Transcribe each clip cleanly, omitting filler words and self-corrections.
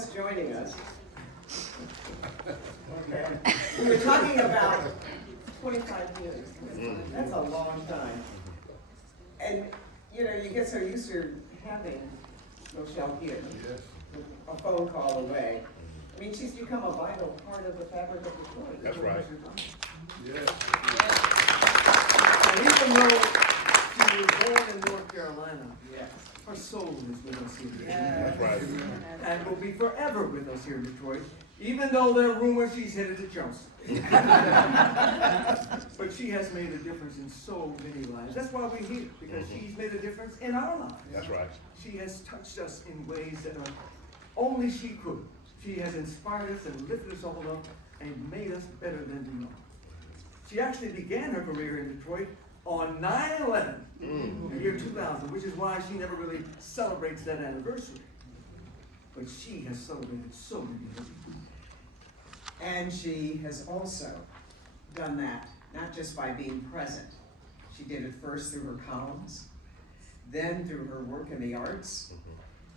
just joining us. Okay. We were talking about 25 years. That's a long time. And, you know, you get so used to having Rochelle here, a phone call away. I mean, she's become a vital part of the fabric of Detroit. That's right. Yes. And even though she was born in North Carolina, her soul is with us here. That's right. And will be forever with us here in Detroit, even though there are rumors she's headed to Charleston. But she has made a difference in so many lives. That's why we're here, because she's made a difference in our lives. That's right. She has touched us in ways that are only she could. She has inspired us and lifted us all up and made us better than we are. She actually began her career in Detroit on 9/11, the year 2000, which is why she never really celebrates that anniversary. But she has celebrated so many years. And she has also done that, not just by being present. She did it first through her columns, then through her work in the arts.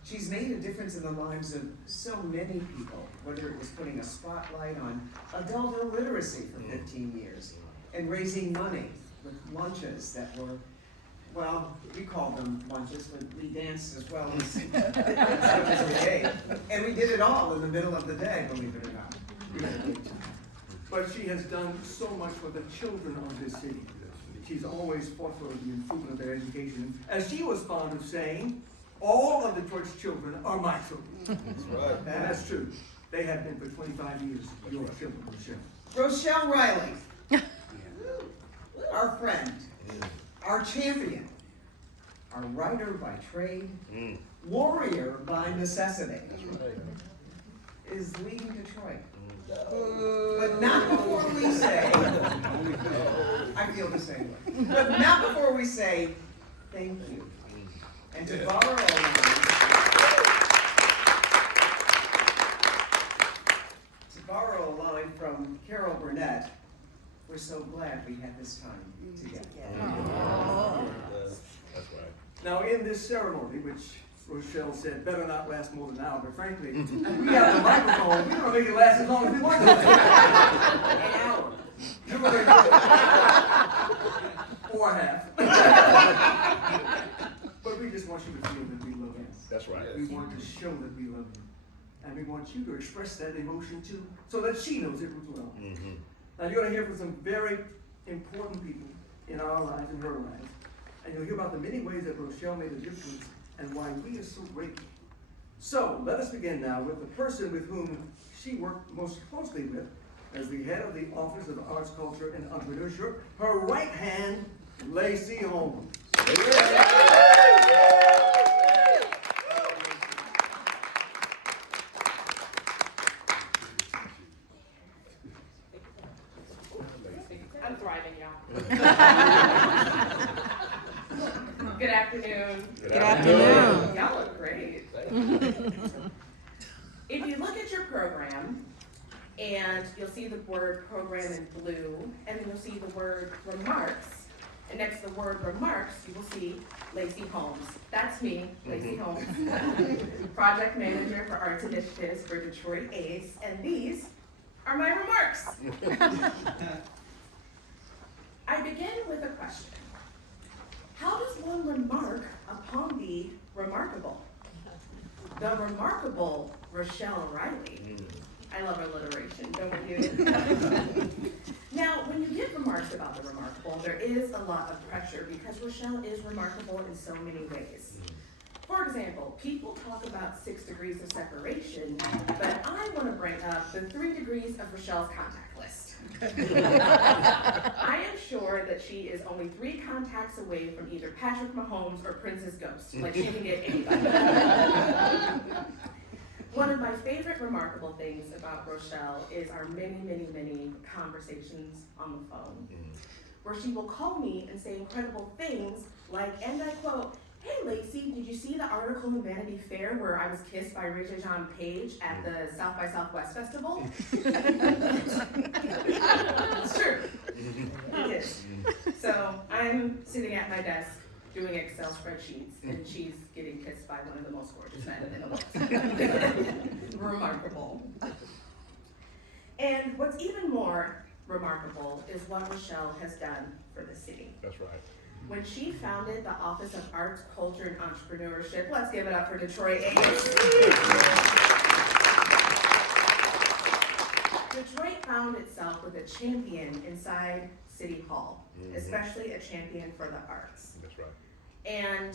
She's made a difference in the lives of so many people, whether it was putting a spotlight on adult illiteracy for 15 years and raising money with lunches that were, well, we called them lunches, but we danced as well as we ate. And we did it all in the middle of the day, believe it or not. We had a great time. But she has done so much for the children of this city. She's always fought for the improvement of their education. As she was fond of saying, all of Detroit's children are my children. That's right. And that's true. They have been for 25 years, your children, Rochelle. Rochelle Riley, our friend, our champion, our writer by trade, warrior by necessity, is leaving Detroit. But not before we say, I feel the same way, but not before we say thank you. And to borrow a line from Carol Burnett, we're so glad we had this time together. That's right. Now, in this ceremony, which Rochelle said better not last more than an hour, but frankly, we have the microphone, we're gonna make it last as long as we want to. An hour. You're gonna do it. Or half. But we just want you to feel that we love you. That's right. We want to show that we love you. And we want you to express that emotion too, so that she knows it as well. Now you're going to hear from some very important people in our lives, in her lives. And you'll hear about the many ways that Rochelle made a difference and why we are so grateful. So let us begin now with the person with whom she worked most closely with as the head of the Office of Arts, Culture, and Entrepreneurship, her right hand, Lacey Holmes. I'm thriving, y'all. Good afternoon. Good afternoon. Y'all look great. If you look at your program, and you'll see the word program in blue, and then you'll see the word remarks, and next to the word remarks, you will see Lacey Holmes. That's me, Lacey Holmes, project manager for arts initiatives for Detroit ACE, and these are my remarks. I begin with a question. How does one remark upon the remarkable? The remarkable Rochelle Riley. I love alliteration, don't you? Now, when you give remarks about the remarkable, there is a lot of pressure because Rochelle is remarkable in so many ways. For example, people talk about 6 degrees of separation, but I want to bring up the 3 degrees of Rochelle's contact list. I am sure that she is only 3 contacts away from either Patrick Mahomes or Princess Ghost. Like, she can get anybody. One of my favorite remarkable things about Rochelle is our many, many, many conversations on the phone, where she will call me and say incredible things like, and I quote, "Hey Lacey, did you see the article in Vanity Fair where I was kissed by Regé Jean Page at the South by Southwest Festival?" It's true. It is. So I'm sitting at my desk doing Excel spreadsheets, and she's getting kissed by one of the most gorgeous men in the world. remarkable. And what's even more remarkable is what Rochelle has done for the city. That's right. When she founded the Office of Arts, Culture, and Entrepreneurship, let's give it up for Detroit ASC. Detroit found itself with a champion inside City Hall, especially a champion for the arts. That's right. And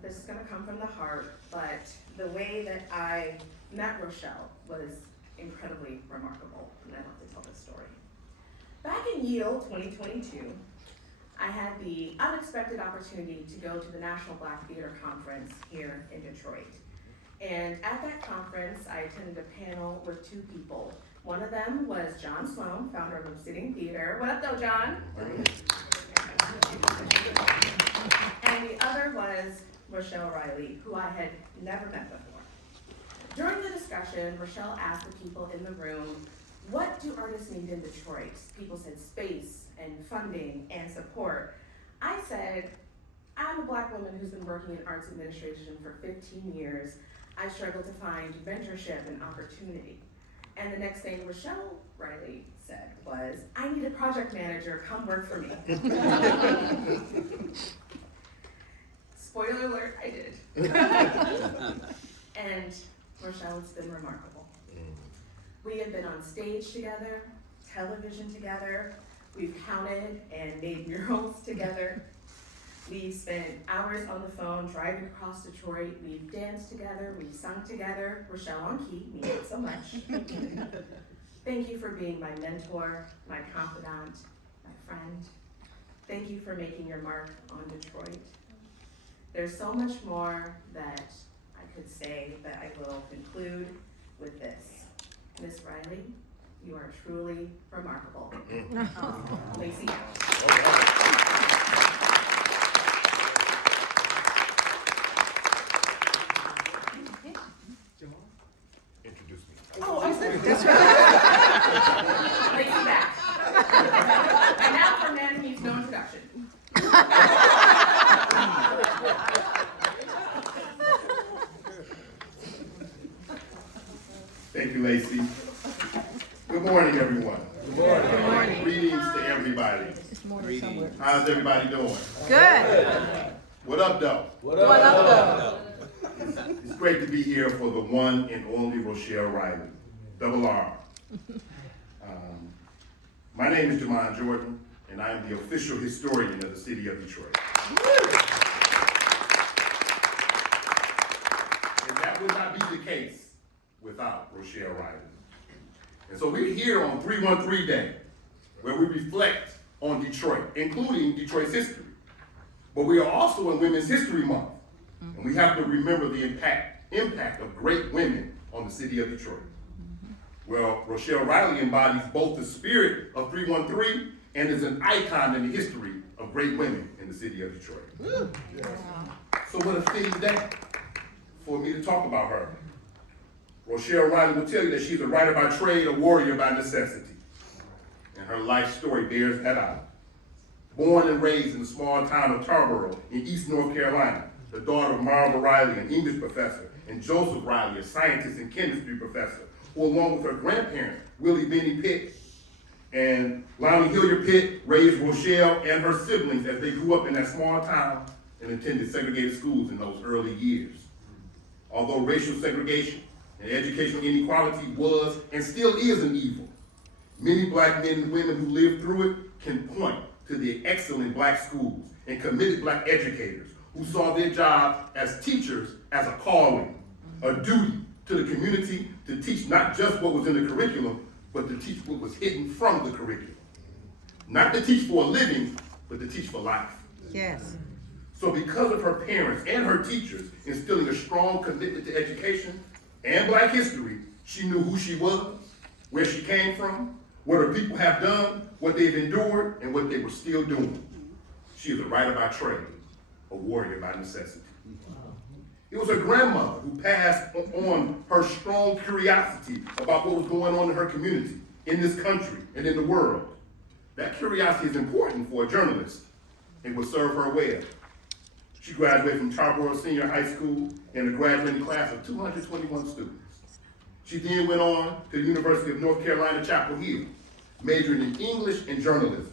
this is gonna come from the heart, but the way that I met Rochelle was incredibly remarkable, and I'd love to tell this story. Back in Yale 2022, I had the unexpected opportunity to go to the National Black Theater Conference here in Detroit. And at that conference, I attended a panel with two people. One of them was John Sloan, founder of Obsidian Theater. What up though, John? And the other was Rochelle Riley, who I had never met before. During the discussion, Rochelle asked the people in the room, what do artists need in Detroit? People said space and funding and support. I said, I'm a Black woman who's been working in arts administration for 15 years. I struggle to find mentorship and opportunity. And the next thing Rochelle Riley said was, I need a project manager, come work for me. Spoiler alert, I did. And Rochelle, it's been remarkable. We have been on stage together, television together, we've counted and made murals together. We've spent hours on the phone driving across Detroit, we've danced together, we've sung together. Rochelle on key, me not so much. Thank you for being my mentor, my confidant, my friend. Thank you for making your mark on Detroit. There's so much more that I could say, but I will conclude with this. Miss Riley, you are truly remarkable. Lacey. Introduce me. Oh, I'm sorry. That's right. Lacey back. And now for a man who needs no introduction. Thank you, Lacey. Good morning, everyone. Good morning. Greetings to everybody. How's everybody doing? Good. What up, though? What up? It's great to be here for the one and only Rochelle Riley, double R. My name is Jamon Jordan, and I am the official historian of the city of Detroit. And that would not be the case without Rochelle Riley. And so we're here on 313 Day, where we reflect on Detroit, including Detroit's history. But we are also in Women's History Month, and we have to remember the impact of great women on the city of Detroit. Well, Rochelle Riley embodies both the spirit of 313 and is an icon in the history of great women in the city of Detroit. So what a fitting day for me to talk about her. Rochelle Riley will tell you that she's a writer by trade, a warrior by necessity. And her life story bears that out. Born and raised in the small town of Tarboro in East North Carolina, the daughter of Marva Riley, an English professor, and Joseph Riley, a scientist and chemistry professor, who along with her grandparents, Willie Benny Pitt and Lonnie Hilliard Pitt, raised Rochelle and her siblings as they grew up in that small town and attended segregated schools in those early years. Although racial segregation and educational inequality was and still is an evil, many Black men and women who lived through it can point to the excellent Black schools and committed Black educators who saw their job as teachers as a calling, a duty to the community to teach not just what was in the curriculum, but to teach what was hidden from the curriculum. Not to teach for a living, but to teach for life. Yes. So because of her parents and her teachers instilling a strong commitment to education and Black history, she knew who she was, where she came from, what her people have done, what they've endured, and what they were still doing. She is a writer by trade, a warrior by necessity. It was her grandmother who passed on her strong curiosity about what was going on in her community, in this country, and in the world. That curiosity is important for a journalist and would serve her well. She graduated from Tarboro Senior High School in a graduating class of 221 students. She then went on to the University of North Carolina, Chapel Hill, majoring in English and journalism.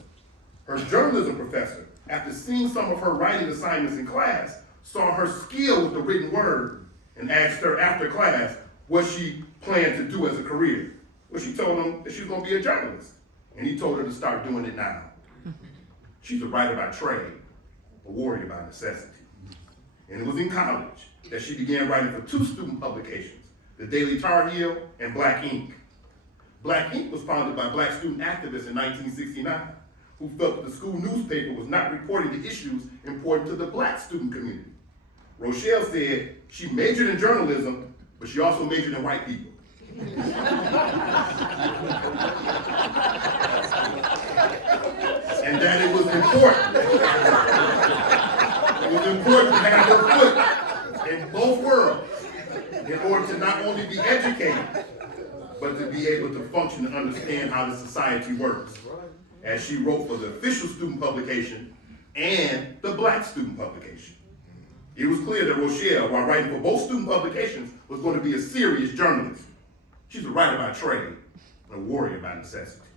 Her journalism professor, after seeing some of her writing assignments in class, saw her skill with the written word and asked her after class what she planned to do as a career. Well, she told him that she was going to be a journalist, and he told her to start doing it now. She's a writer by trade, a warrior by necessity. And it was in college that she began writing for 2 student publications, the Daily Tar Heel and Black Ink. Black Ink was founded by Black student activists in 1969, who felt that the school newspaper was not reporting the issues important to the Black student community. Rochelle said she majored in journalism, but she also majored in white people. And that it was important. It was important to have her foot in both worlds in order to not only be educated, but to be able to function and understand how the society works. As she wrote for the official student publication and the Black student publication. It was clear that Rochelle, while writing for both student publications, was going to be a serious journalist. She's a writer by trade and a warrior by necessity.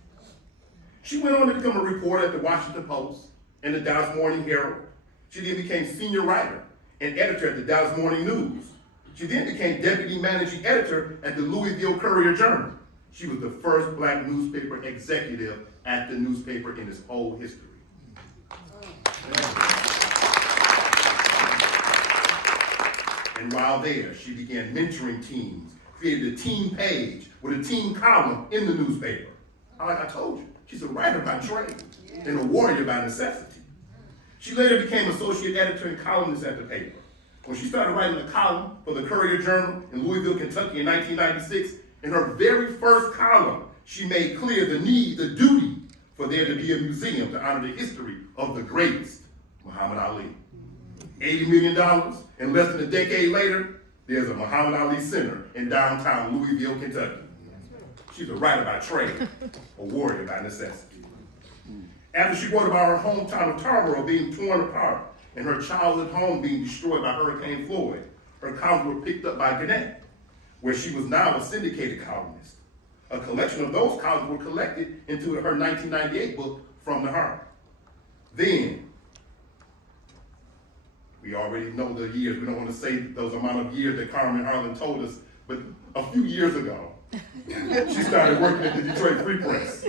She went on to become a reporter at the Washington Post and the Dallas Morning Herald. She then became senior writer and editor at the Dallas Morning News. She then became deputy managing editor at the Louisville Courier-Journal. She was the first Black newspaper executive at the newspaper in its whole history. And while there, she began mentoring teams, created a team page with a team column in the newspaper. Like I told you, she's a writer by trade and a warrior by necessity. She later became associate editor and columnist at the paper. When she started writing a column for the Courier-Journal in Louisville, Kentucky in 1996, in her very first column, she made clear the need, the duty, for there to be a museum to honor the history of the greatest, Muhammad Ali. $80 million, and less than a decade later, there's a Muhammad Ali Center in downtown Louisville, Kentucky. She's a writer by trade, a warrior by necessity. After she wrote about her hometown of Tarboro being torn apart and her childhood home being destroyed by Hurricane Floyd, her columns were picked up by Gannett, where she was now a syndicated columnist. A collection of those columns were collected into her 1998 book, From the Heart. Then, we already know the years. We don't want to say those amount of years that Carmen Harlan told us, but a few years ago, she started working at the Detroit Free Press.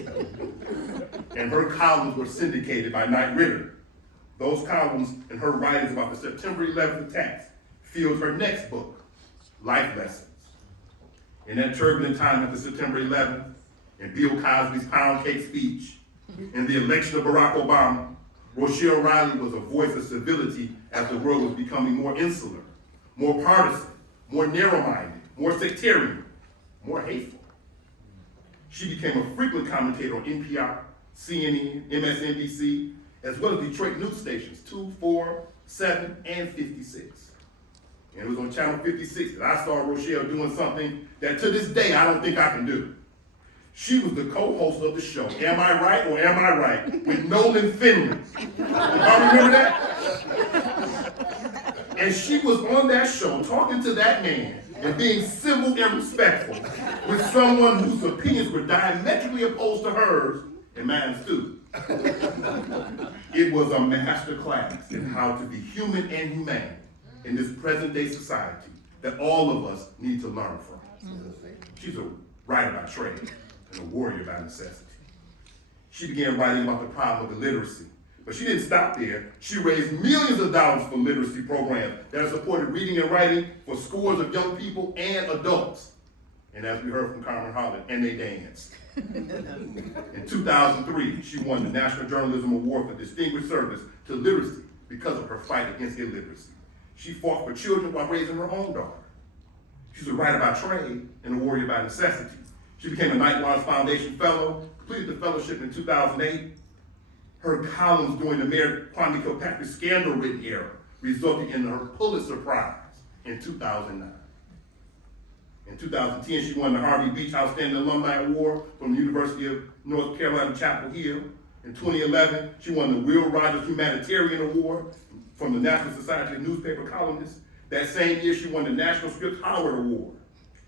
And her columns were syndicated by Knight Ridder. Those columns and her writings about the September 11th attacks fueled her next book, Life Lessons. In that turbulent time after September 11th, and Bill Cosby's pound cake speech, and the election of Barack Obama, Rochelle Riley was a voice of civility as the world was becoming more insular, more partisan, more narrow-minded, more sectarian, more hateful. She became a frequent commentator on NPR, CNN, MSNBC, as well as Detroit news stations, 2, 4, 7, and 56. And it was on Channel 56 that I saw Rochelle doing something that to this day I don't think I can do. She was the co-host of the show, Am I Right or Am I Right, with Nolan Finley. Y'all remember that? And she was on that show talking to that man and being civil and respectful with someone whose opinions were diametrically opposed to hers and mine too. It was a master class in how to be human and humane in this present day society that all of us need to learn from. She's a writer by trade and a warrior by necessity. She began writing about the problem of illiteracy, but she didn't stop there. She raised millions of dollars for literacy programs that have supported reading and writing for scores of young people and adults. And as we heard from Carmen Harlan, and they danced. In 2003, she won the National Journalism Award for Distinguished Service to Literacy because of her fight against illiteracy. She fought for children while raising her own daughter. She's a writer by trade and a warrior by necessity. She became a Knight Lawrence Foundation Fellow, completed the fellowship in 2008. Her columns during the Mayor Kwame Kilpatrick scandal-ridden era resulted in her Pulitzer Prize in 2009. In 2010, she won the Harvey Beach Outstanding Alumni Award from the University of North Carolina, Chapel Hill. In 2011, she won the Will Rogers Humanitarian Award from the National Society of Newspaper Columnists. That same year, she won the National Scripps Howard Award.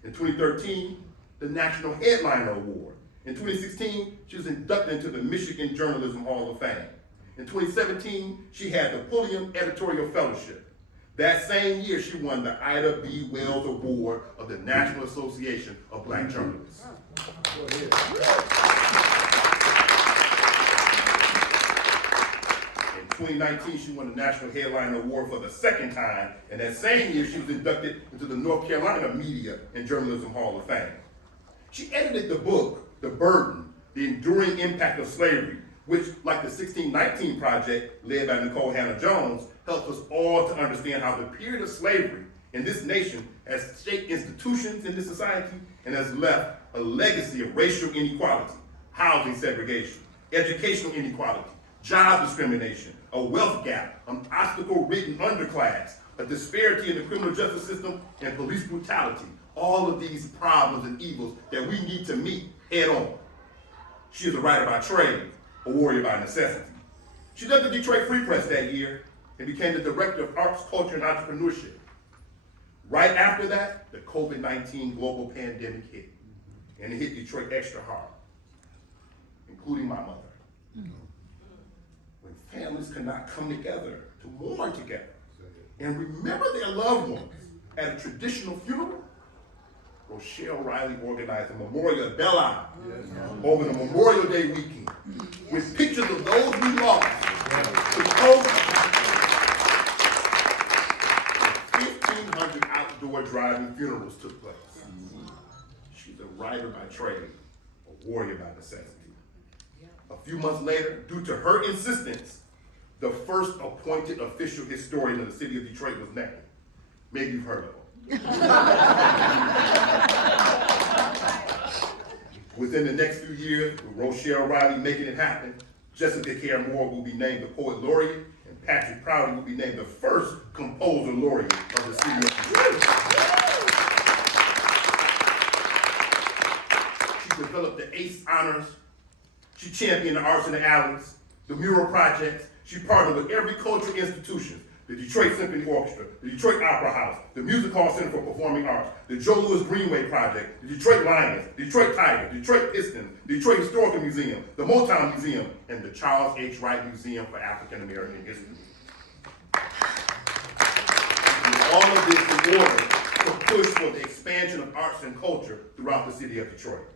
In 2013, the National Headliner Award. In 2016, she was inducted into the Michigan Journalism Hall of Fame. In 2017, she had the Pulliam Editorial Fellowship. That same year, she won the Ida B. Wells Award of the National Association of Black Journalists. In 2019, she won the National Headliner Award for the second time, and that same year, she was inducted into the North Carolina Media and Journalism Hall of Fame. She edited the book, The Burden, The Enduring Impact of Slavery, which, like the 1619 Project, led by Nicole Hannah-Jones, helps us all to understand how the period of slavery in this nation has shaped institutions in this society and has left a legacy of racial inequality, housing segregation, educational inequality, job discrimination, a wealth gap, an obstacle-ridden underclass, a disparity in the criminal justice system, and police brutality. All of these problems and evils that we need to meet head on. She is a writer by trade, a warrior by necessity. She led the Detroit Free Press that year and became the director of arts, culture, and entrepreneurship. Right after that, the COVID-19 global pandemic hit, and it hit Detroit extra hard, including my mother. When families could not come together to mourn together and remember their loved ones at a traditional funeral, Rochelle Riley organized a memorial at Belle Isle over the Memorial Day weekend with pictures of those we lost to COVID. 1,500 outdoor driving funerals took place. She's a writer by trade, a warrior by necessity. A few months later, due to her insistence, the first appointed official historian of the city of Detroit was named. Maybe you've heard of him. Within the next few years, with Rochelle Riley making it happen, Jessica Care Moore will be named the Poet Laureate, and Patrick Prouty will be named the first Composer Laureate of the city of Detroit. She developed the ACE honors. She championed the arts in the alleys, the mural projects. She partnered with every cultural institution, the Detroit Symphony Orchestra, the Detroit Opera House, the Music Hall Center for Performing Arts, the Joe Louis Greenway Project, the Detroit Lions, Detroit Tigers, Detroit Pistons, the Detroit Historical Museum, the Motown Museum, and the Charles H. Wright Museum for African American History. And all of this in order to push for the expansion of arts and culture throughout the city of Detroit.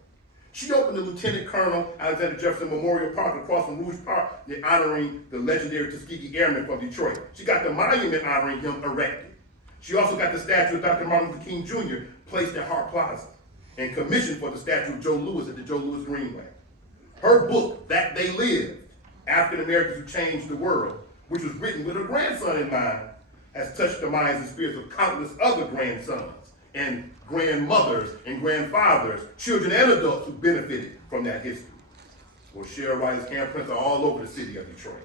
She opened the Lieutenant Colonel Alexander Jefferson Memorial Park across from Rouge Park, honoring the legendary Tuskegee Airmen from Detroit. She got the monument honoring him erected. She also got the statue of Dr. Martin Luther King Jr. placed at Hart Plaza and commissioned for the statue of Joe Louis at the Joe Louis Greenway. Her book, That They Lived, African Americans Who Changed the World, which was written with her grandson in mind, has touched the minds and spirits of countless other grandsons and grandmothers and grandfathers, children and adults who benefited from that history. Rochelle Riley's handprints are all over the city of Detroit,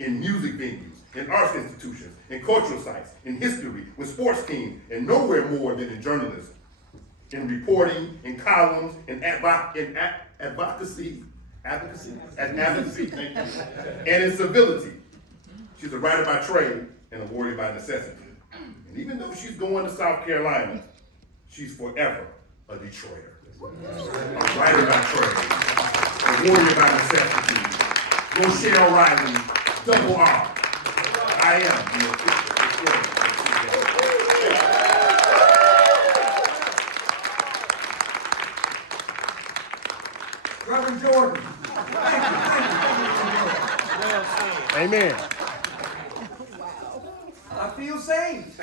in music venues, in arts institutions, in cultural sites, in history, with sports teams, and nowhere more than in journalism, in reporting, in columns, in advocacy, thank you, and in civility. She's a writer by trade and a warrior by necessity. And even though she's going to South Carolina, she's forever a Detroiter. A writer by trade, a warrior by necessity. Rochelle Riley, double R. I am the official historian. Reverend Jordan. Amen. I feel saved.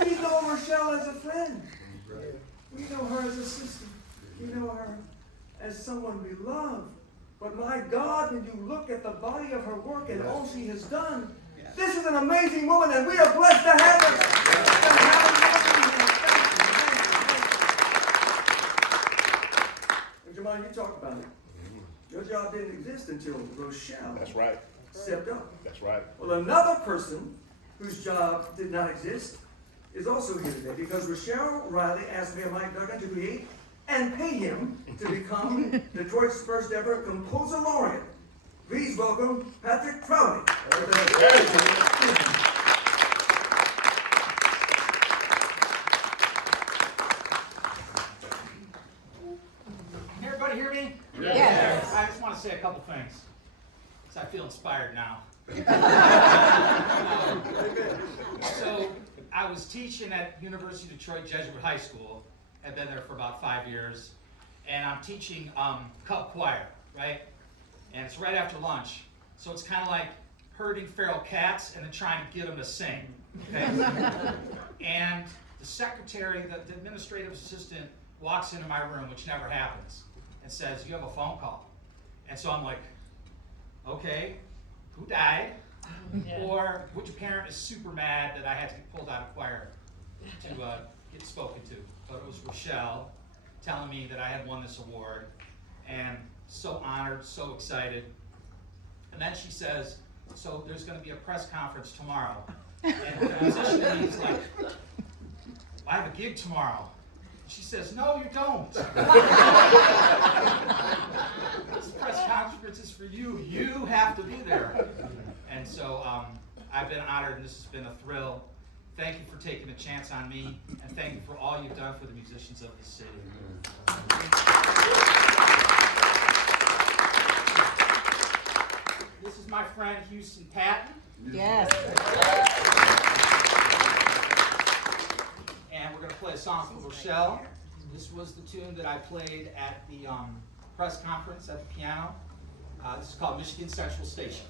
We know Rochelle as a friend. We know her as a sister. We know her as someone we love. But my God, when you look at the body of her work and all she has done, this is an amazing woman, and we are blessed to have her. And Jamal, you talked about it. Your job didn't exist until Rochelle That's right. stepped up. That's right. Well, another person whose job did not exist is also here today because Rochelle Riley asked Mayor Mike Duggan to create and pay him to become Detroit's first ever Composer Laureate. Please welcome Patrick Prouty. things. So I feel inspired now. So I was teaching at University of Detroit Jesuit High School. I've been there for about 5 years. And I'm teaching cub choir, right? And it's right after lunch. So it's kind of like herding feral cats and then trying to get them to sing, okay? And the secretary, the administrative assistant, walks into my room, which never happens, and says, "You have a phone call." And so I'm like, okay, who died? Or which parent is super mad that I had to get pulled out of choir to get spoken to? But it was Rochelle telling me that I had won this award, and so honored, so excited. And then she says, "So there's going to be a press conference tomorrow." And the musician in me is like, "I have a gig tomorrow." She says, "No, you don't. This press conference is for you. You have to be there." And so I've been honored, and this has been a thrill. Thank you for taking a chance on me, and thank you for all you've done for the musicians of the city. This is my friend Houston Patton. Yes. And we're going to play a song for Rochelle. This was the tune that I played at the press conference at the piano. This is called Michigan Central Station.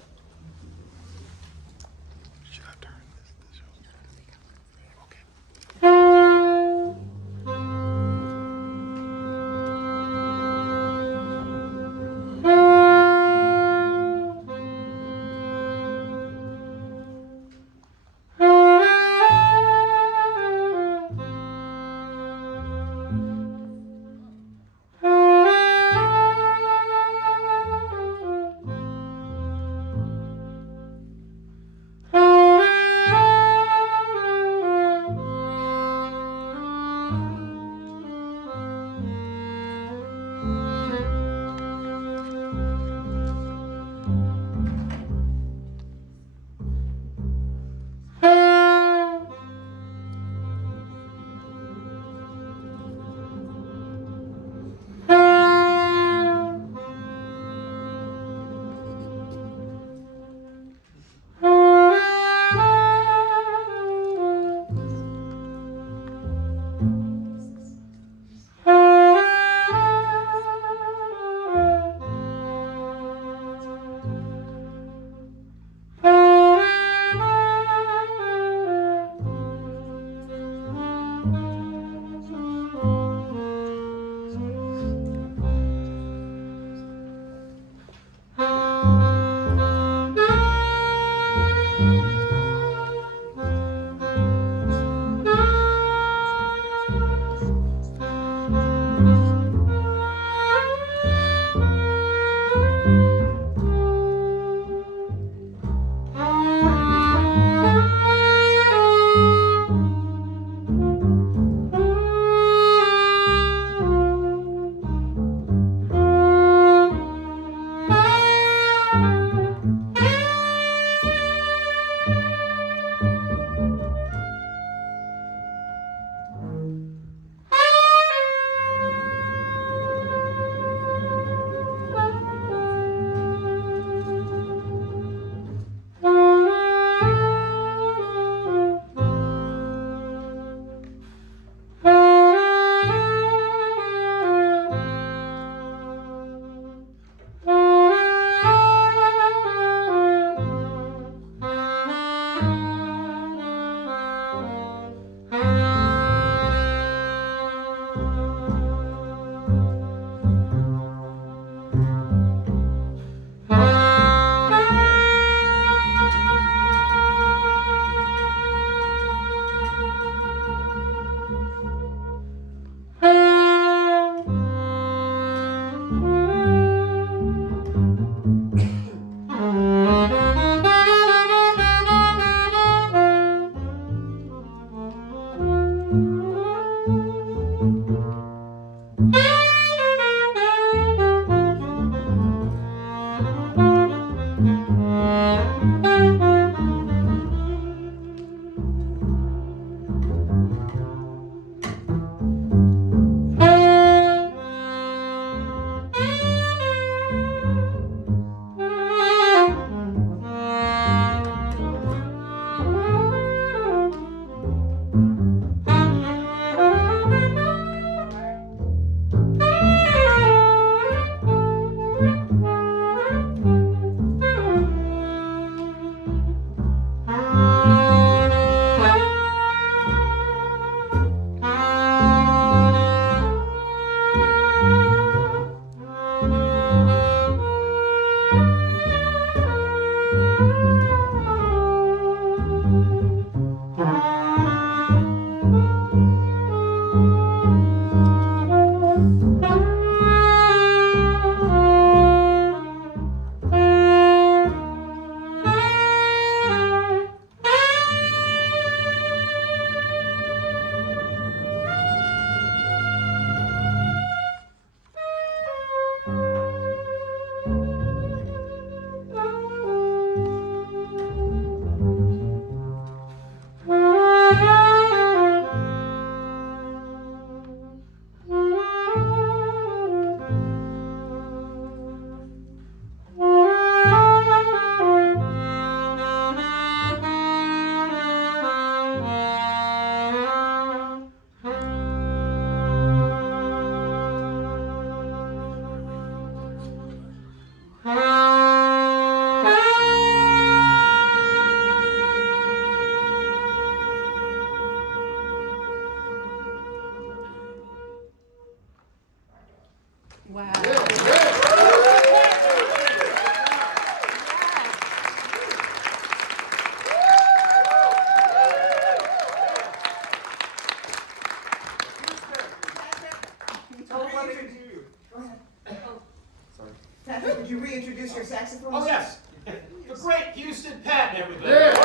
Patrick, would you reintroduce your saxophone? Oh, yes. The great Houston Patton, everybody.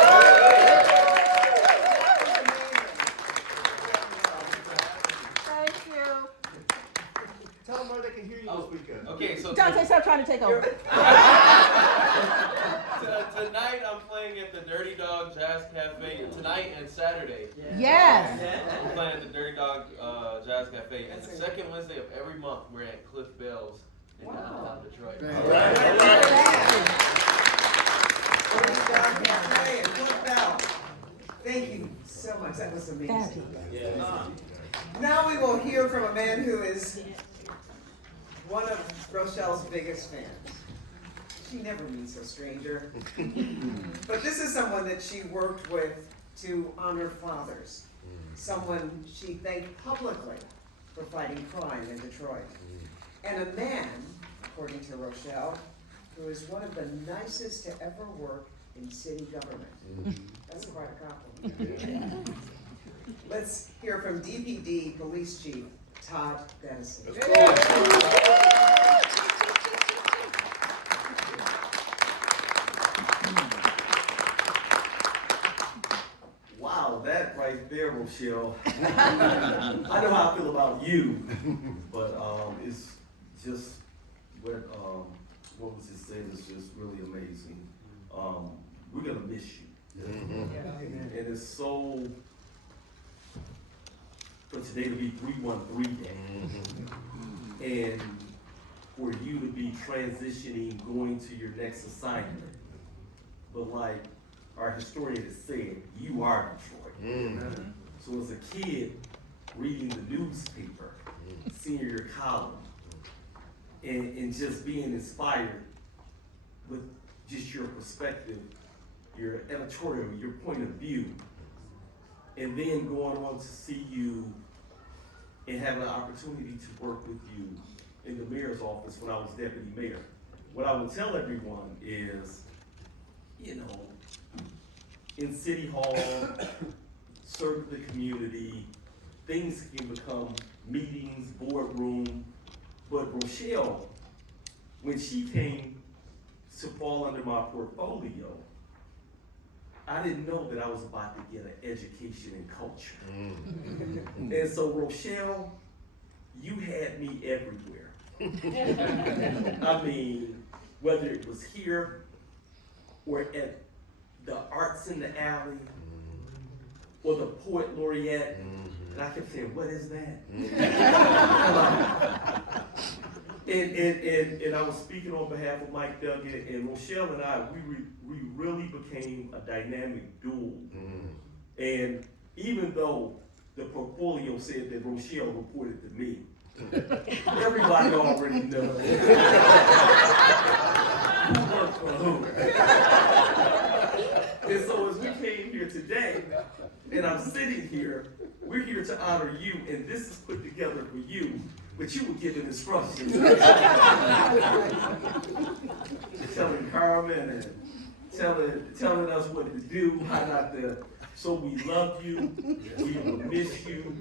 Thank you. Tell them where they can hear you this weekend. Okay, so Dante, stop trying to take over. tonight I'm playing at the Dirty Dog Jazz Cafe. Tonight and Saturday. Yes. I'm playing at the Dirty Dog Jazz Cafe. And the second Wednesday of every month, we're at Cliff Bell's in downtown Detroit. Thank you so much. That was amazing. Now we will hear from a man who is one of Rochelle's biggest fans. She never meets a stranger. But this is someone that she worked with to honor fathers. Someone she thanked publicly for fighting crime in Detroit. And a man, according to Rochelle, who is one of the nicest to ever work in city government. That's quite a compliment. Let's hear from DPD Police Chief Todd Dennison. Wow, that right there, Rochelle. I know how I feel about you, but it's just what was it said is just really amazing. We're gonna miss you, and it's so for today to be 313 Day, and for you to be transitioning, going to your next assignment. But like our historian has said, you are Detroit. So as a kid, reading the newspaper, seeing your column, and just being inspired with just your perspective, your editorial, your point of view, and then going on to see you and have an opportunity to work with you in the mayor's office when I was deputy mayor. What I will tell everyone is, in City Hall, serve the community, things can become meetings, boardroom, but Rochelle, when she came to fall under my portfolio, I didn't know that I was about to get an education in culture. And so Rochelle, you had me everywhere. I mean, whether it was here or at the Arts in the Alley or the Poet Laureate, and I kept saying, what is that? And I was speaking on behalf of Mike Duggan, and Rochelle and I, we really became a dynamic duo. And even though the portfolio said that Rochelle reported to me, everybody already knows who worked for who. And so as we came here today, and I'm sitting here, we're here to honor you, and this is put together for you, but you were given instructions. Telling Carmen and telling us what to do, how not to. So we love you, we will miss you.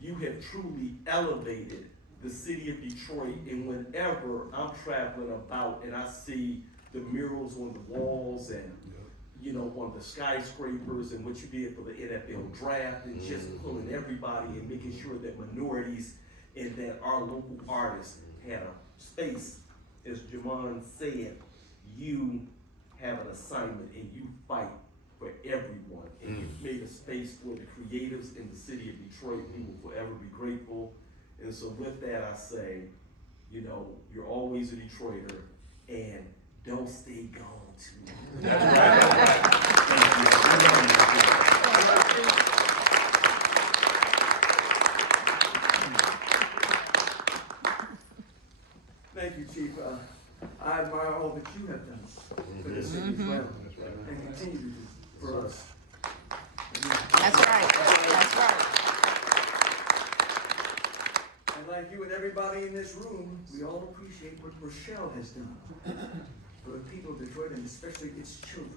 You have truly elevated the city of Detroit, and whenever I'm traveling about and I see the murals on the walls and on the skyscrapers and what you did for the NFL draft and just pulling everybody and making sure that minorities and that our local artists had a space, as Jamon said, you have an assignment and you fight for everyone, and you've made a space for the creatives in the city of Detroit. We will forever be grateful. And so with that, I say, you're always a Detroiter, and don't stay gone too long. Thank you, Chief. I admire all that you have done for this city as well, and continue to do for us. That's right. That's right. And like you and everybody in this room, we all appreciate what Rochelle has done for the people of Detroit and especially its children.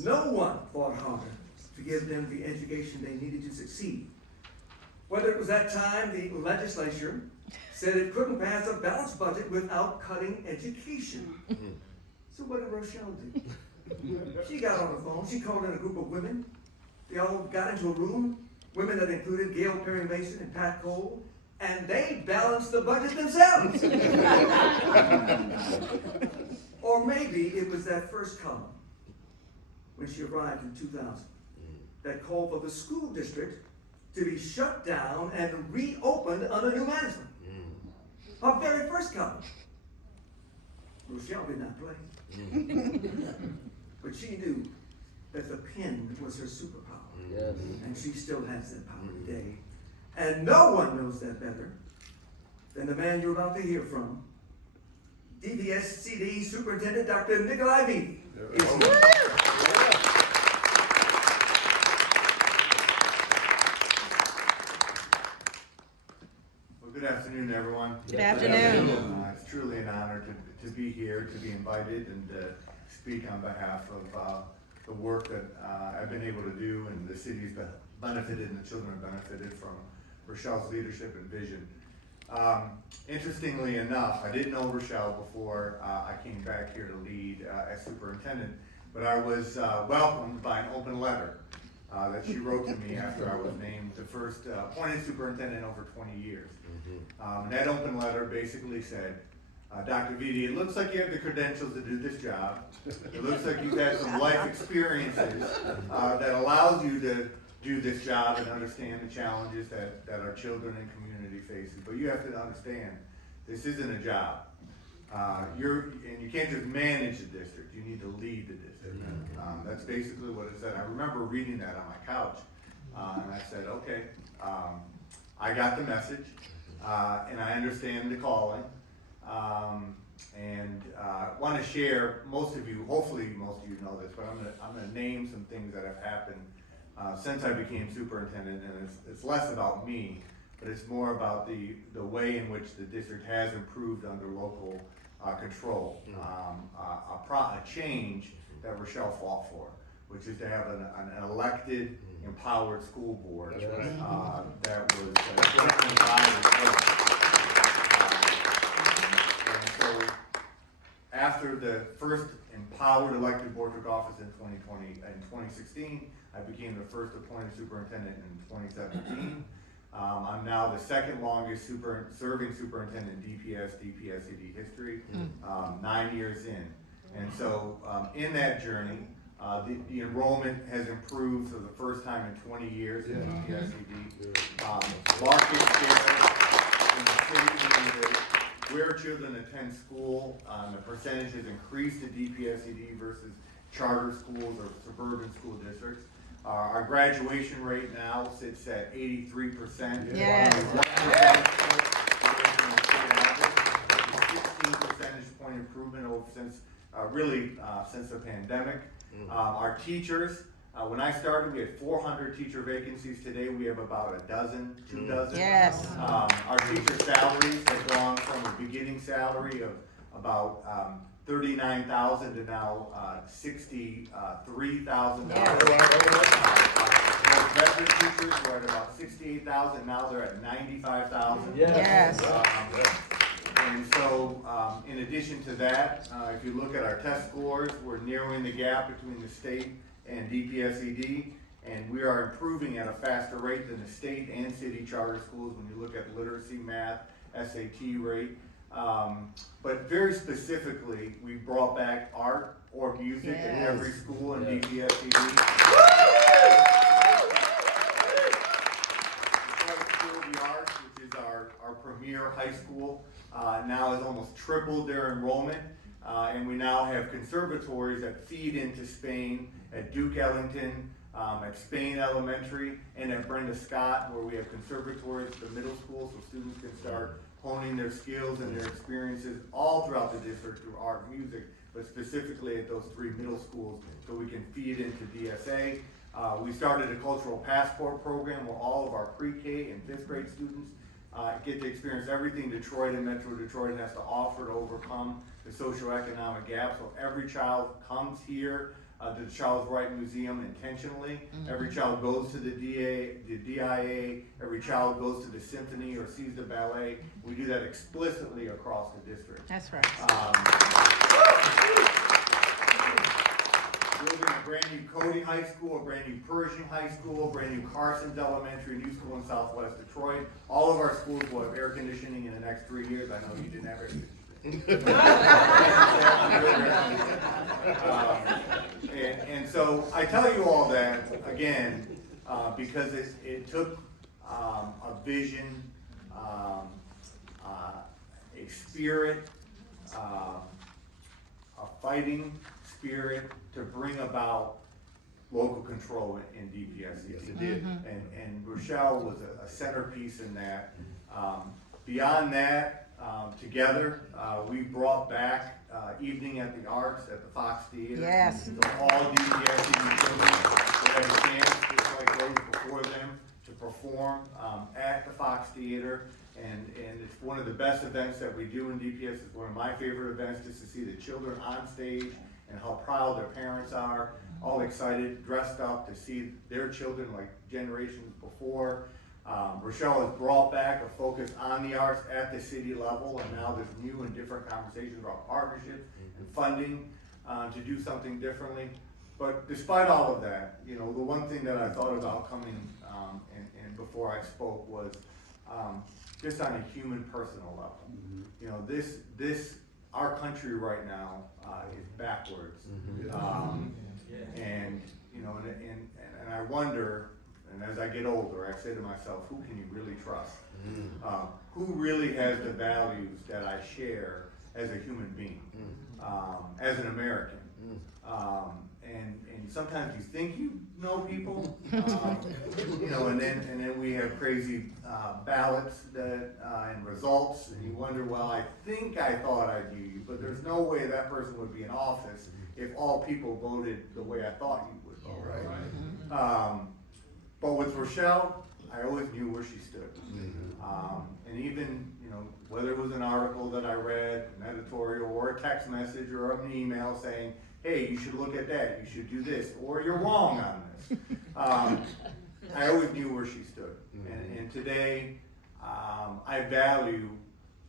No one fought harder to give them the education they needed to succeed. Whether it was that time the legislature said it couldn't pass a balanced budget without cutting education. So what did Rochelle do? She got on the phone, she called in a group of women. They all got into a room, women that included Gail Perry Mason and Pat Cole, and they balanced the budget themselves. Or maybe it was that first column when she arrived in 2000 that called for the school district to be shut down and reopened under new management. Her very first column. Rochelle did not play. But she knew that the pen was her superpower. And she still has that power today. And no one knows that better than the man you're about to hear from, DPS-CD Superintendent Dr. Nikolai Vitti. Well, good afternoon, everyone. Good afternoon. It's truly an honor to be here, to be invited, and to speak on behalf of the work that I've been able to do, and the city's benefited, and the children have benefited from Rochelle's leadership and vision. Interestingly enough, I didn't know Rochelle before I came back here to lead as superintendent, but I was welcomed by an open letter that she wrote to me after I was named the first appointed superintendent in over 20 years. And that open letter basically said, Dr. Vitti, it looks like you have the credentials to do this job. It looks like you've had some life experiences that allows you to do this job and understand the challenges that our children and community faces. But you have to understand, this isn't a job. And you can't just manage the district, you need to lead the district. That's basically what it said. I remember reading that on my couch, and I said, okay, I got the message, and I understand the calling. And want to share, most of you, hopefully most of you know this, but I'm gonna name some things that have happened since I became superintendent, and it's less about me, but it's more about the way in which the district has improved under local control. A change that Rochelle fought for, which is to have an elected, empowered school board that was jointly guided. And so, after the first empowered elected board took office in 2016, I became the first appointed superintendent in 2017. I'm now the second longest serving superintendent in DPS-CD history, 9 years in. And so in that journey, the enrollment has improved for the first time in 20 years in DPS-CD. Market share in the city, where children attend school, the percentage has increased to DPS-CD versus charter schools or suburban school districts. Our graduation rate now sits at 83%. Yes. 16 percentage point improvement since the pandemic. Our teachers, when I started, we had 400 teacher vacancies. Today we have about a dozen, 2 dozen. Yes. Our teacher salaries have gone from a beginning salary of about $39,000 to now $63,000. Veteran teachers were at about $68,000. Now they're at $95,000. Yes. And so, in addition to that, if you look at our test scores, we're narrowing the gap between the state and DPS-CD, and we are improving at a faster rate than the state and city charter schools when you look at literacy, math, SAT rate. But very specifically, we brought back art or music at every school in DPS-CD. School of the Arts, which is our premier high school, now has almost tripled their enrollment. And we now have conservatories that feed into Spain at Duke Ellington, at Spain Elementary, and at Brenda Scott, where we have conservatories at the middle school so students can start honing their skills and their experiences all throughout the district through art and music, but specifically at those 3 middle schools so we can feed into DSA. We started a cultural passport program where all of our pre-K and 5th grade students get to experience everything Detroit and Metro Detroit has to offer to overcome the socioeconomic gap. So every child comes here to the Charles Wright Museum intentionally. Every child goes to the DIA, every child goes to the symphony or sees the ballet. We do that explicitly across the district. That's right. Building a brand new Cody High School, a brand new Pershing High School, a brand new Carson's Elementary, new school in Southwest Detroit. All of our schools will have air conditioning in the next 3 years. I know you didn't have air conditioning. And so I tell you all that again because it took a vision, a spirit, a fighting spirit to bring about local control in DPSCC. Yes, it did. And Rochelle was a centerpiece in that. Beyond that, together, we brought back Evening at the Arts at the Fox Theater. Yes. So all DPSCC children would have a chance, just like those before them, to perform at the Fox Theater. And it's one of the best events that we do in DPS. It's one of my favorite events, just to see the children on stage and how proud their parents are, all excited, dressed up to see their children like generations before. Rochelle has brought back a focus on the arts at the city level, and now there's new and different conversations about partnerships and funding to do something differently. But despite all of that, you know, the one thing that I thought about coming and before I spoke was just on a human, personal level. You know, our country right now is backwards, and you know, and I wonder. And as I get older, I say to myself, who can you really trust? Who really has the values that I share as a human being, as an American? And sometimes you think you know people, you know, and then we have crazy ballots and results, and you wonder, well, I think I thought I knew you, but there's no way that person would be in office if all people voted the way I thought you would vote. Right. But with Rochelle, I always knew where she stood. And even, you know, whether it was an article that I read, an editorial, or a text message, or an email saying, hey, you should look at that, you should do this, or you're wrong on this. I always knew where she stood. And today, I value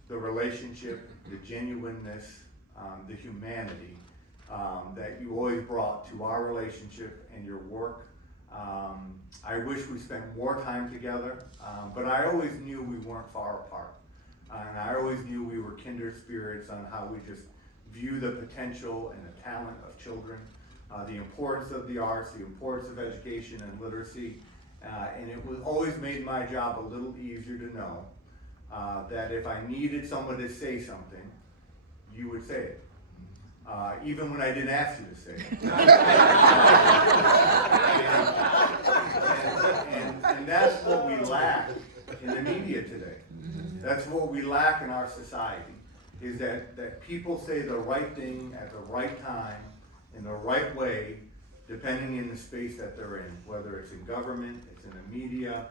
the relationship, the genuineness, the humanity that you always brought to our relationship and your work. I wish we spent more time together, but I always knew we weren't far apart. And I always knew we were kindred spirits on how we just view the potential and the talent of children, the importance of the arts, the importance of education and literacy. And it was always made my job a little easier to know that if I needed someone to say something, you would say it. Even when I didn't ask you to say it. And that's what we lack in the media today. That's what we lack in our society, is that people say the right thing at the right time, in the right way, depending in the space that they're in, whether it's in government, it's in the media,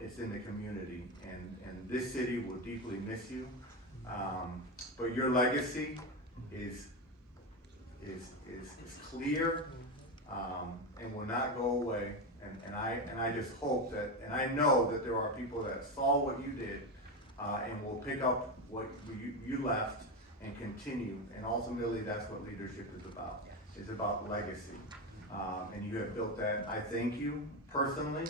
it's in the community. And this city will deeply miss you. But your legacy is clear and will not go away. And I just hope that, and I know that there are people that saw what you did and will pick up what you left and continue. And ultimately, that's what leadership is about. It's about legacy. And you have built that. I thank you personally.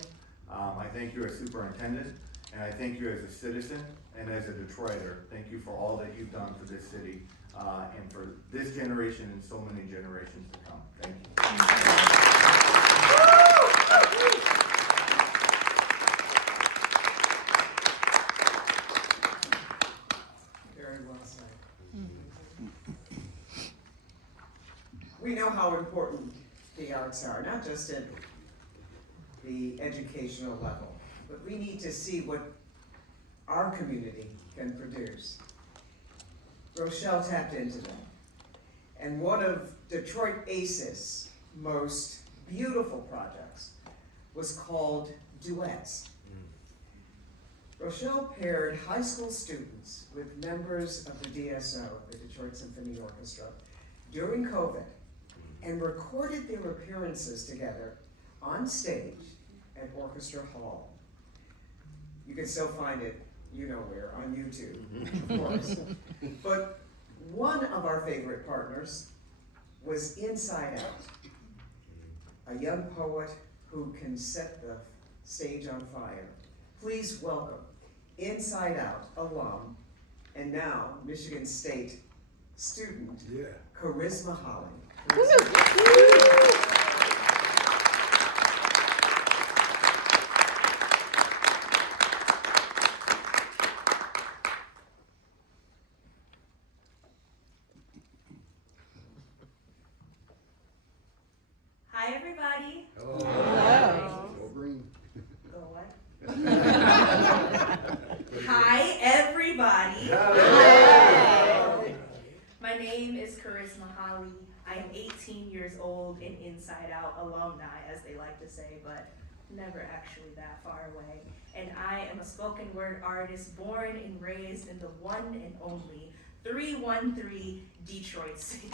I thank you as superintendent, and I thank you as a citizen and as a Detroiter. Thank you for all that you've done for this city and for this generation and so many generations to come. Thank you. Very well said. We know how important the arts are, not just at the educational level, but we need to see what our community can produce. Rochelle tapped into that. And one of Detroit ACE's most beautiful projects was called Duets. Rochelle paired high school students with members of the DSO, the Detroit Symphony Orchestra, during COVID and recorded their appearances together on stage at Orchestra Hall. You can still find it, you know where, on YouTube, of course. But one of our favorite partners was Inside Out, a young poet who can set the stage on fire. Please welcome Inside Out alum and now Michigan State student, Charisma Holly. Hi, everybody. Hello. Go what? Hi, everybody. My name is Charisma Holly. I am 18 years old and Inside Out alumni, as they like to say, but never actually that far away. And I am a spoken word artist born and raised in the one and only 313 Detroit City.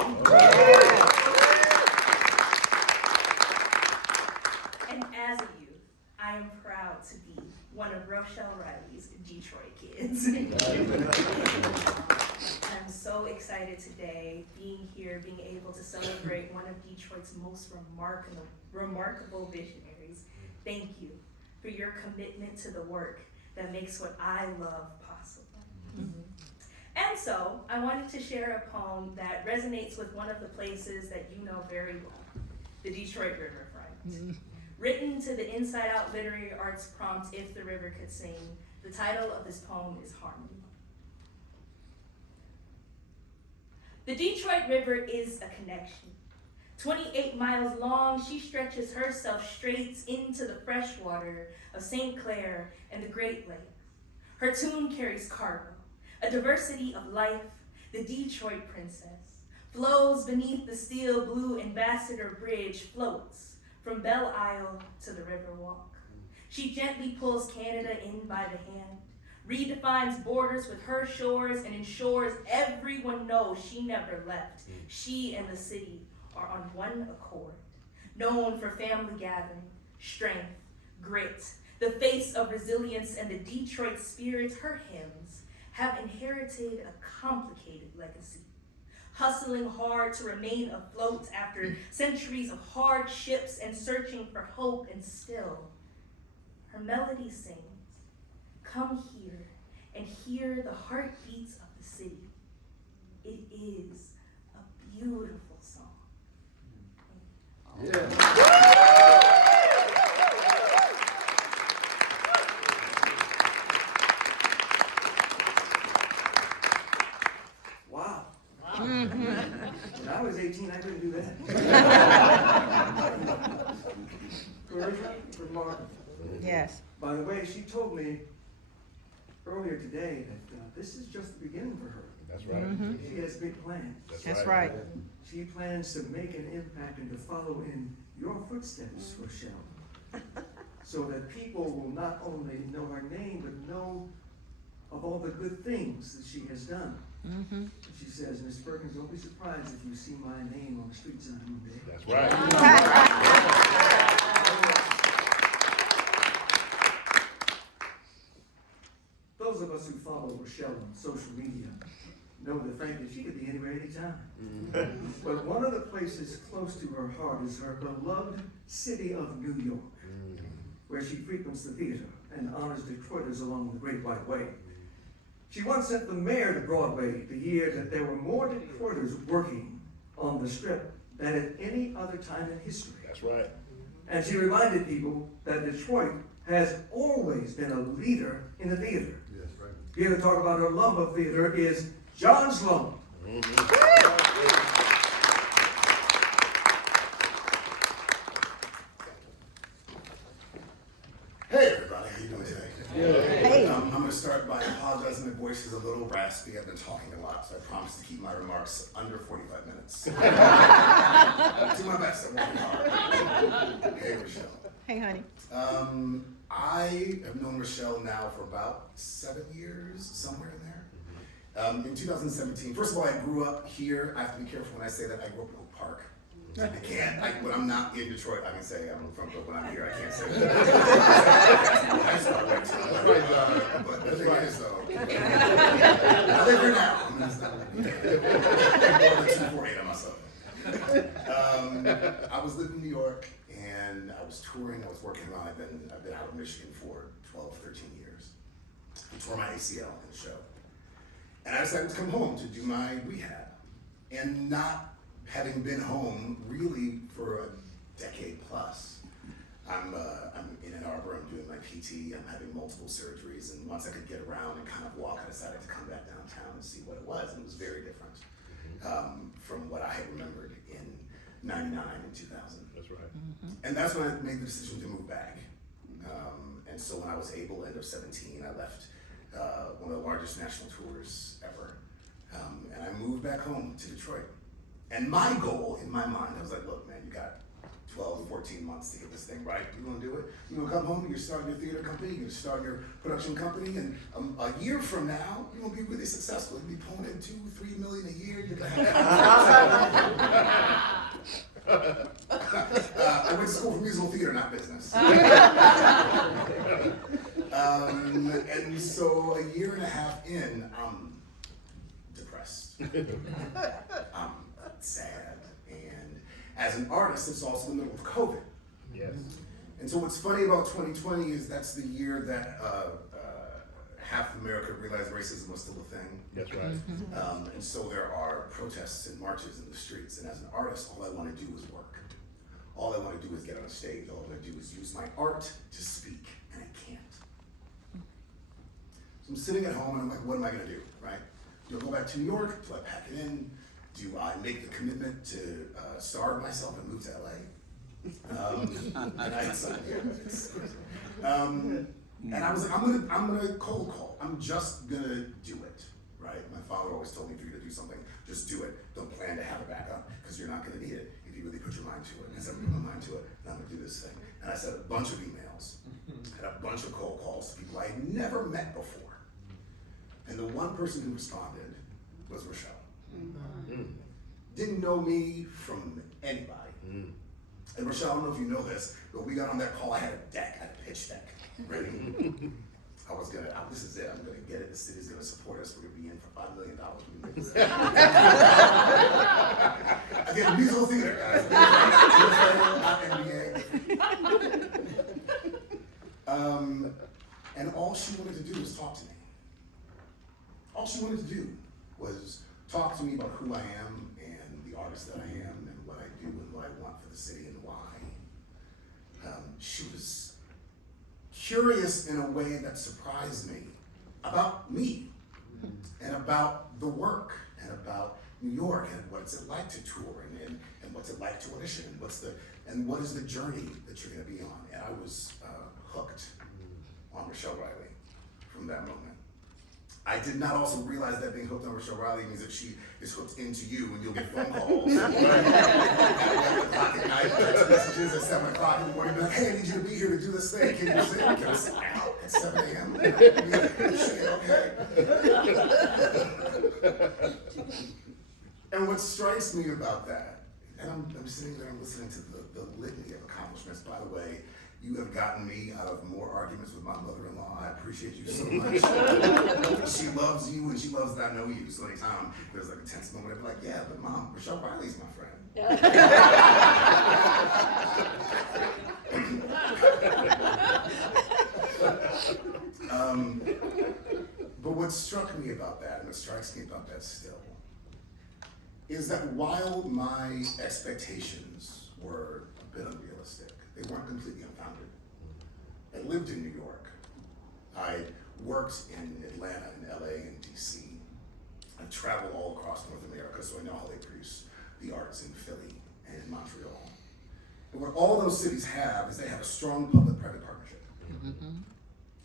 And as a youth, I am proud to be one of Rochelle Riley's Detroit kids. I'm so excited today being here, being able to celebrate one of Detroit's most remarkable visionaries. Thank you for your commitment to the work that makes what I love possible. And so, I wanted to share a poem that resonates with one of the places that you know very well, the Detroit Riverfront. Written to the Inside Out Literary Arts prompt, If the River Could Sing, the title of this poem is Harmony. The Detroit River is a connection. 28 miles long, she stretches herself straight into the fresh water of St. Clair and the Great Lakes. Her tune carries cargo, a diversity of life, the Detroit princess, flows beneath the steel blue Ambassador Bridge, floats from Belle Isle to the Riverwalk. She gently pulls Canada in by the hand, redefines borders with her shores, and ensures everyone knows she never left. She and the city are on one accord, known for family gathering, strength, grit, the face of resilience and the Detroit spirit. Her hymns have inherited a complicated legacy, hustling hard to remain afloat after centuries of hardships and searching for hope, and still her melody sings, come here and hear the heartbeats of the city. It is a beautiful song. Wow. When I was 18, I couldn't do that. Remarkable. Yes. By the way, she told me earlier today that this is just the beginning for her. That's right. She has big plans. That's right. She plans to make an impact and to follow in your footsteps, Rochelle, so that people will not only know her name, but know of all the good things that she has done. She says, Ms. Perkins, don't be surprised if you see my name on the street sign one day. That's right. Those of us who follow Rochelle on social media know that frankly she could be anywhere, anytime. But one of the places close to her heart is her beloved city of New York, where she frequents the theater and honors Detroiters along the Great White Way. She once sent the mayor to Broadway the year that there were more Detroiters working on the Strip than at any other time in history. That's right. And she reminded people that Detroit has always been a leader in the theater. Yes, right. Here to talk about her love of theater is John Sloan. Hey everybody, how you doing today? Hey. I'm going to start by apologizing. My voice is a little raspy. I've been talking a lot, so I promise to keep my remarks under 45 minutes. I'll do my best. I'm working hard. Hey Rochelle. Hey, honey. I have known Rochelle now for about 7 years, somewhere in there. In 2017, first of all, I grew up here. I have to be careful when I say that. I grew up in Oak Park. I can't, when I'm not in Detroit, I can say I'm from, but when I'm here, I can't say that. But the thing is, though, I live here now. I'm not more than 248 on myself. I was living in New York, and I was touring. I was working on. I've been out of Michigan for 12, 13 years. I tore my ACL in the show, and I decided to come home to do my rehab, and not having been home really for a decade plus. I'm in Ann Arbor. I'm doing my PT. I'm having multiple surgeries, and once I could get around and kind of walk, I decided to come back downtown and see what it was, and it was very different from what I had remembered in '99 and 2000. That's right. And that's when I made the decision to move back. And so when I was able, end of 17, I left one of the largest national tours ever. And I moved back home to Detroit. And my goal in my mind, I was like, look, man, you got 12, 14 months to get this thing right. You gonna do it? You gonna come home, you're starting your theater company, you're gonna start your production company, and a year from now, you're gonna be really successful. You'll be pulling in $2-3 million a year. You're gonna have I went to school for musical theater, not business. And so a year and a half in, I'm depressed. I'm sad. And as an artist, it's also the middle of COVID. Yes. And so what's funny about 2020 is that's the year that half of America realized racism was still a thing. That's right. And so there are protests and marches in the streets. And as an artist, all I want to do is work. All I want to do is get on a stage. All I want to do is use my art to speak, and I can't. So I'm sitting at home and I'm like, what am I going to do, right? Do I go back to New York? Do I pack it in? Do I make the commitment to starve myself and move to LA? And I decided, and I was like, I'm gonna cold call. I'm just gonna do it, right? My father always told me, if you're gonna do something, just do it. Don't plan to have a backup, because you're not gonna need it if you really put your mind to it. And I said, I'm gonna put my mind to it, and I'm gonna do this thing. And I sent a bunch of emails, had a bunch of cold calls to people I had never met before. And the one person who responded was Rochelle. Didn't know me from anybody. And Rochelle, I don't know if you know this, but we got on that call, I had a pitch deck ready. This is it, I'm gonna get it, the city's gonna support us, we're gonna be in for $5 million. Again, musical theater, guys. Not NBA. And all she wanted to do was talk to me. All she wanted to do was talk to me about who I am and the artist that I am and what I do and what I want for the city and why. She was curious in a way that surprised me about me and about the work and about New York and what it's like to tour and what's it like to audition and what is the journey that you're gonna be on. And I was hooked on Rochelle Riley from that moment. I did not also realize that being hooked on Rochelle Riley means that she is hooked into you and you'll get phone calls. At 11 o'clock at night, text messages at 7 o'clock in the morning, be like, hey, I need you to be here to do this thing. Can you sing? Can I sing out at 7 a.m.? Okay. And what strikes me about that, and I'm sitting there and listening to the litany of accomplishments. By the way, you have gotten me out of more arguments with my mother-in-law. I appreciate you so much. She loves you and she loves that I know you. So anytime there's like a tense moment, I'd be like, yeah, but Mom, Rochelle Riley's my friend. But what struck me about that, and what strikes me about that still, is that while my expectations were a bit unrealistic, they weren't completely unfounded. I lived in New York. I worked in Atlanta, and LA, and DC. I've traveled all across North America, so I know how they produce the arts in Philly and in Montreal. And what all those cities have is they have a strong public-private partnership.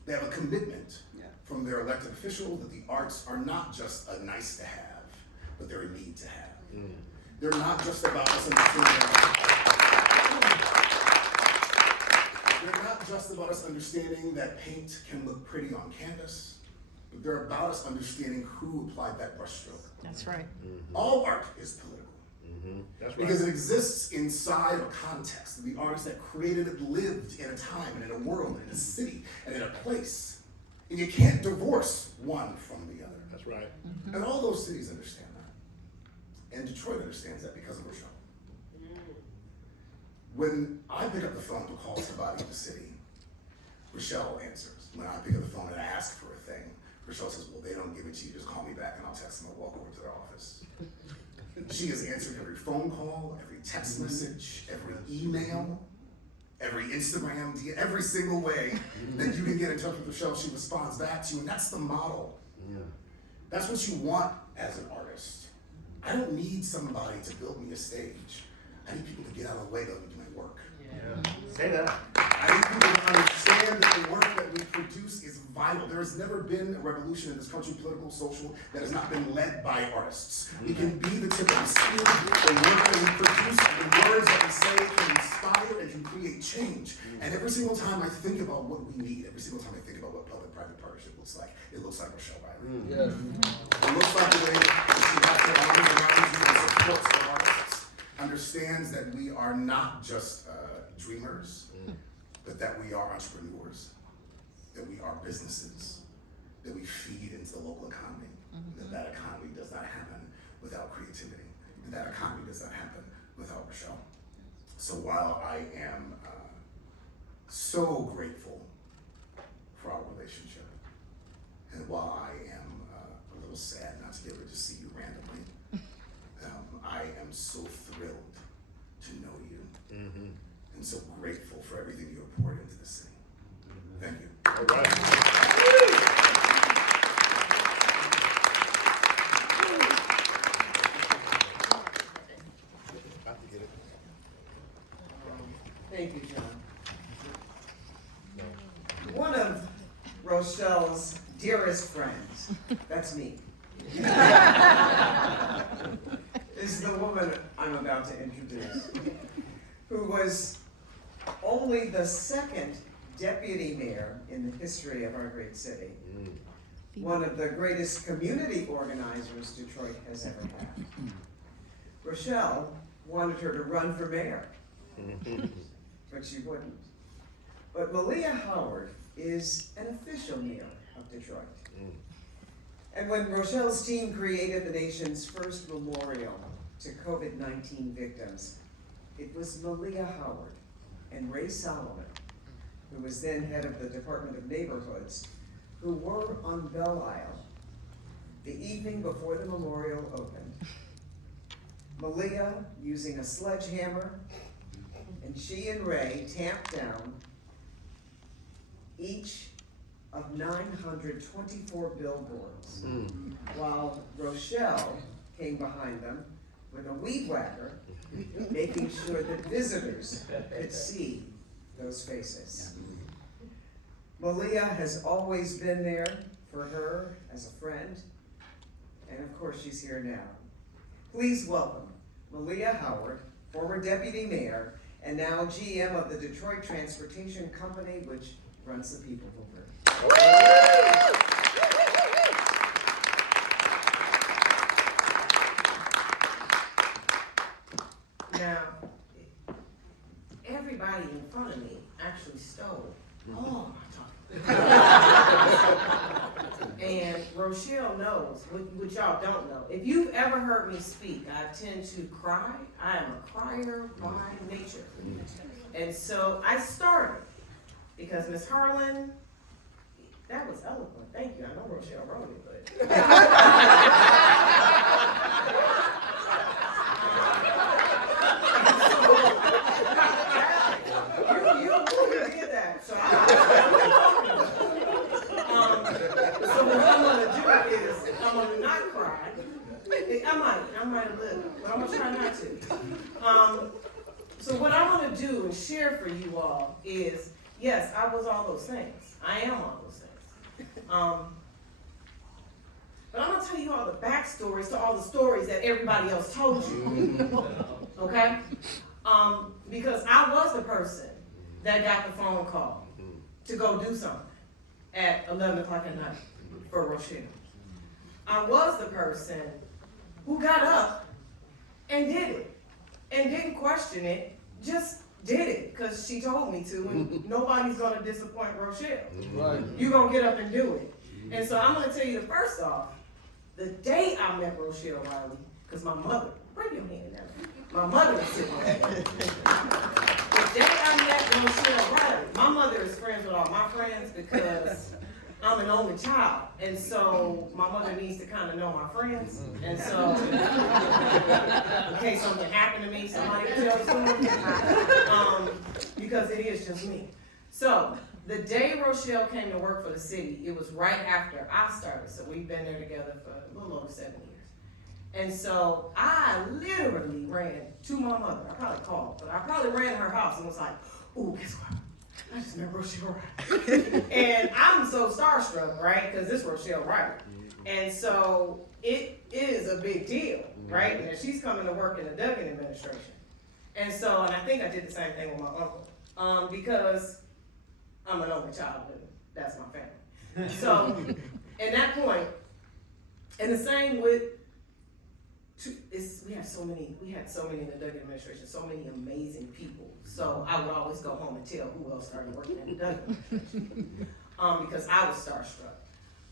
They have a commitment from their elected official that the arts are not just a nice to have, but they're a need to have. They're not just about us understanding. they're not just about us understanding that paint can look pretty on canvas, but they're about us understanding who applied that brushstroke. That's right. All art is political. That's right. Because it exists inside of a context. The artist that created it lived in a time and in a world, in a city, and in a place. And you can't divorce one from the other. That's right. And all those cities understand that. And Detroit understands that because of Rochelle. When I pick up the phone to call somebody in the city, Rochelle answers. When I pick up the phone and ask for a thing, Rochelle says, well, they don't give it to you, just call me back and I'll text them or walk over to their office. She has answered every phone call, every text message, every email, every Instagram, every single way that you can get in touch with Rochelle, she responds back to you, and that's the model. That's what you want as an artist. I don't need somebody to build me a stage. I need people to get out of the way to let me do my work. Say that. I need people to understand that the work that we produce is vital. There has never been a revolution in this country, political, social, that has not been led by artists. We can be the tip of the spear. The work that we produce, the words that we say can inspire and can create change. And every single time I think about what we need, every single time I think about what public-private partnership looks like, it looks like Rochelle Riley. Yes. It looks like the way that she wraps her arms around you and supports the artists, understands that we are not just dreamers, but that we are entrepreneurs, that we are businesses, that we feed into the local economy, that economy does not happen without creativity, and that economy does not happen without Rochelle. So while I am so grateful for our relationship, and while I am a little sad not to be able to just see you randomly, I am so thrilled to know you, and so grateful for everything you have poured into the city. Thank you. All right. Got to get it. Thank you, John. One of Rochelle's dearest friends, that's me, is the woman I'm about to introduce, who was only the second deputy mayor in the history of our great city. One of the greatest community organizers Detroit has ever had. Rochelle wanted her to run for mayor, but she wouldn't. But Malia Howard is an official mayor of Detroit. And when Rochelle's team created the nation's first memorial to COVID-19 victims, it was Malia Howard and Ray Solomon, who was then head of the Department of Neighborhoods, who were on Belle Isle the evening before the memorial opened. Malia using a sledgehammer, and she and Ray tamped down each of 924 billboards, while Rochelle came behind them with a weed whacker, making sure that visitors could see those faces. Malia has always been there for her as a friend, and of course she's here now. Please welcome Malia Howard, former deputy mayor, and now GM of the Detroit Transportation Company, which runs the People Mover. Now, everybody in front of me actually stole all my talking. And Rochelle knows, what y'all don't know. If you've ever heard me speak, I tend to cry. I am a crier by nature. And so I started because Ms. Harlan, that was eloquent. Thank you. I know Rochelle wrote it, but. You did that. So so what I'm gonna do is I'm gonna not cry. I might a little, but I'm gonna try not to. So what I want to do and share for you all is, yes, I was all those things. I am all those things. But I'm gonna tell you all the backstories to all the stories that everybody else told you. Okay? Because I was the person that got the phone call to go do something at 11 o'clock at night for Rochelle. I was the person who got up and did it and didn't question it, just did it because she told me to, and nobody's gonna disappoint Rochelle. Right. You're gonna get up and do it. And so I'm gonna tell you the first off, the day I met Rochelle Riley, because my mother, bring your hand down. My mother was sitting there. The day I met Rochelle Riley, my mother is friends with all my friends because I'm an only child. And so my mother needs to kind of know my friends. And so in case something happened to me, somebody can tell the story. Because it is just me. So the day Rochelle came to work for the city, it was right after I started. So we've been there together for a little over 7 years. And so I literally ran to my mother. I probably called, but I probably ran to her house and was like, "Ooh, guess what? I just met Rochelle Riley." And I'm so starstruck, right? Because this Rochelle Riley. And so it is a big deal, right? And she's coming to work in the Duggan administration. And so, and I think I did the same thing with my uncle, because I'm an only child and that's my family. So, at that point, and the same with, we had so many in the Duggan administration, so many amazing people. So I would always go home and tell who else started working in the Duggan administration, because I was starstruck.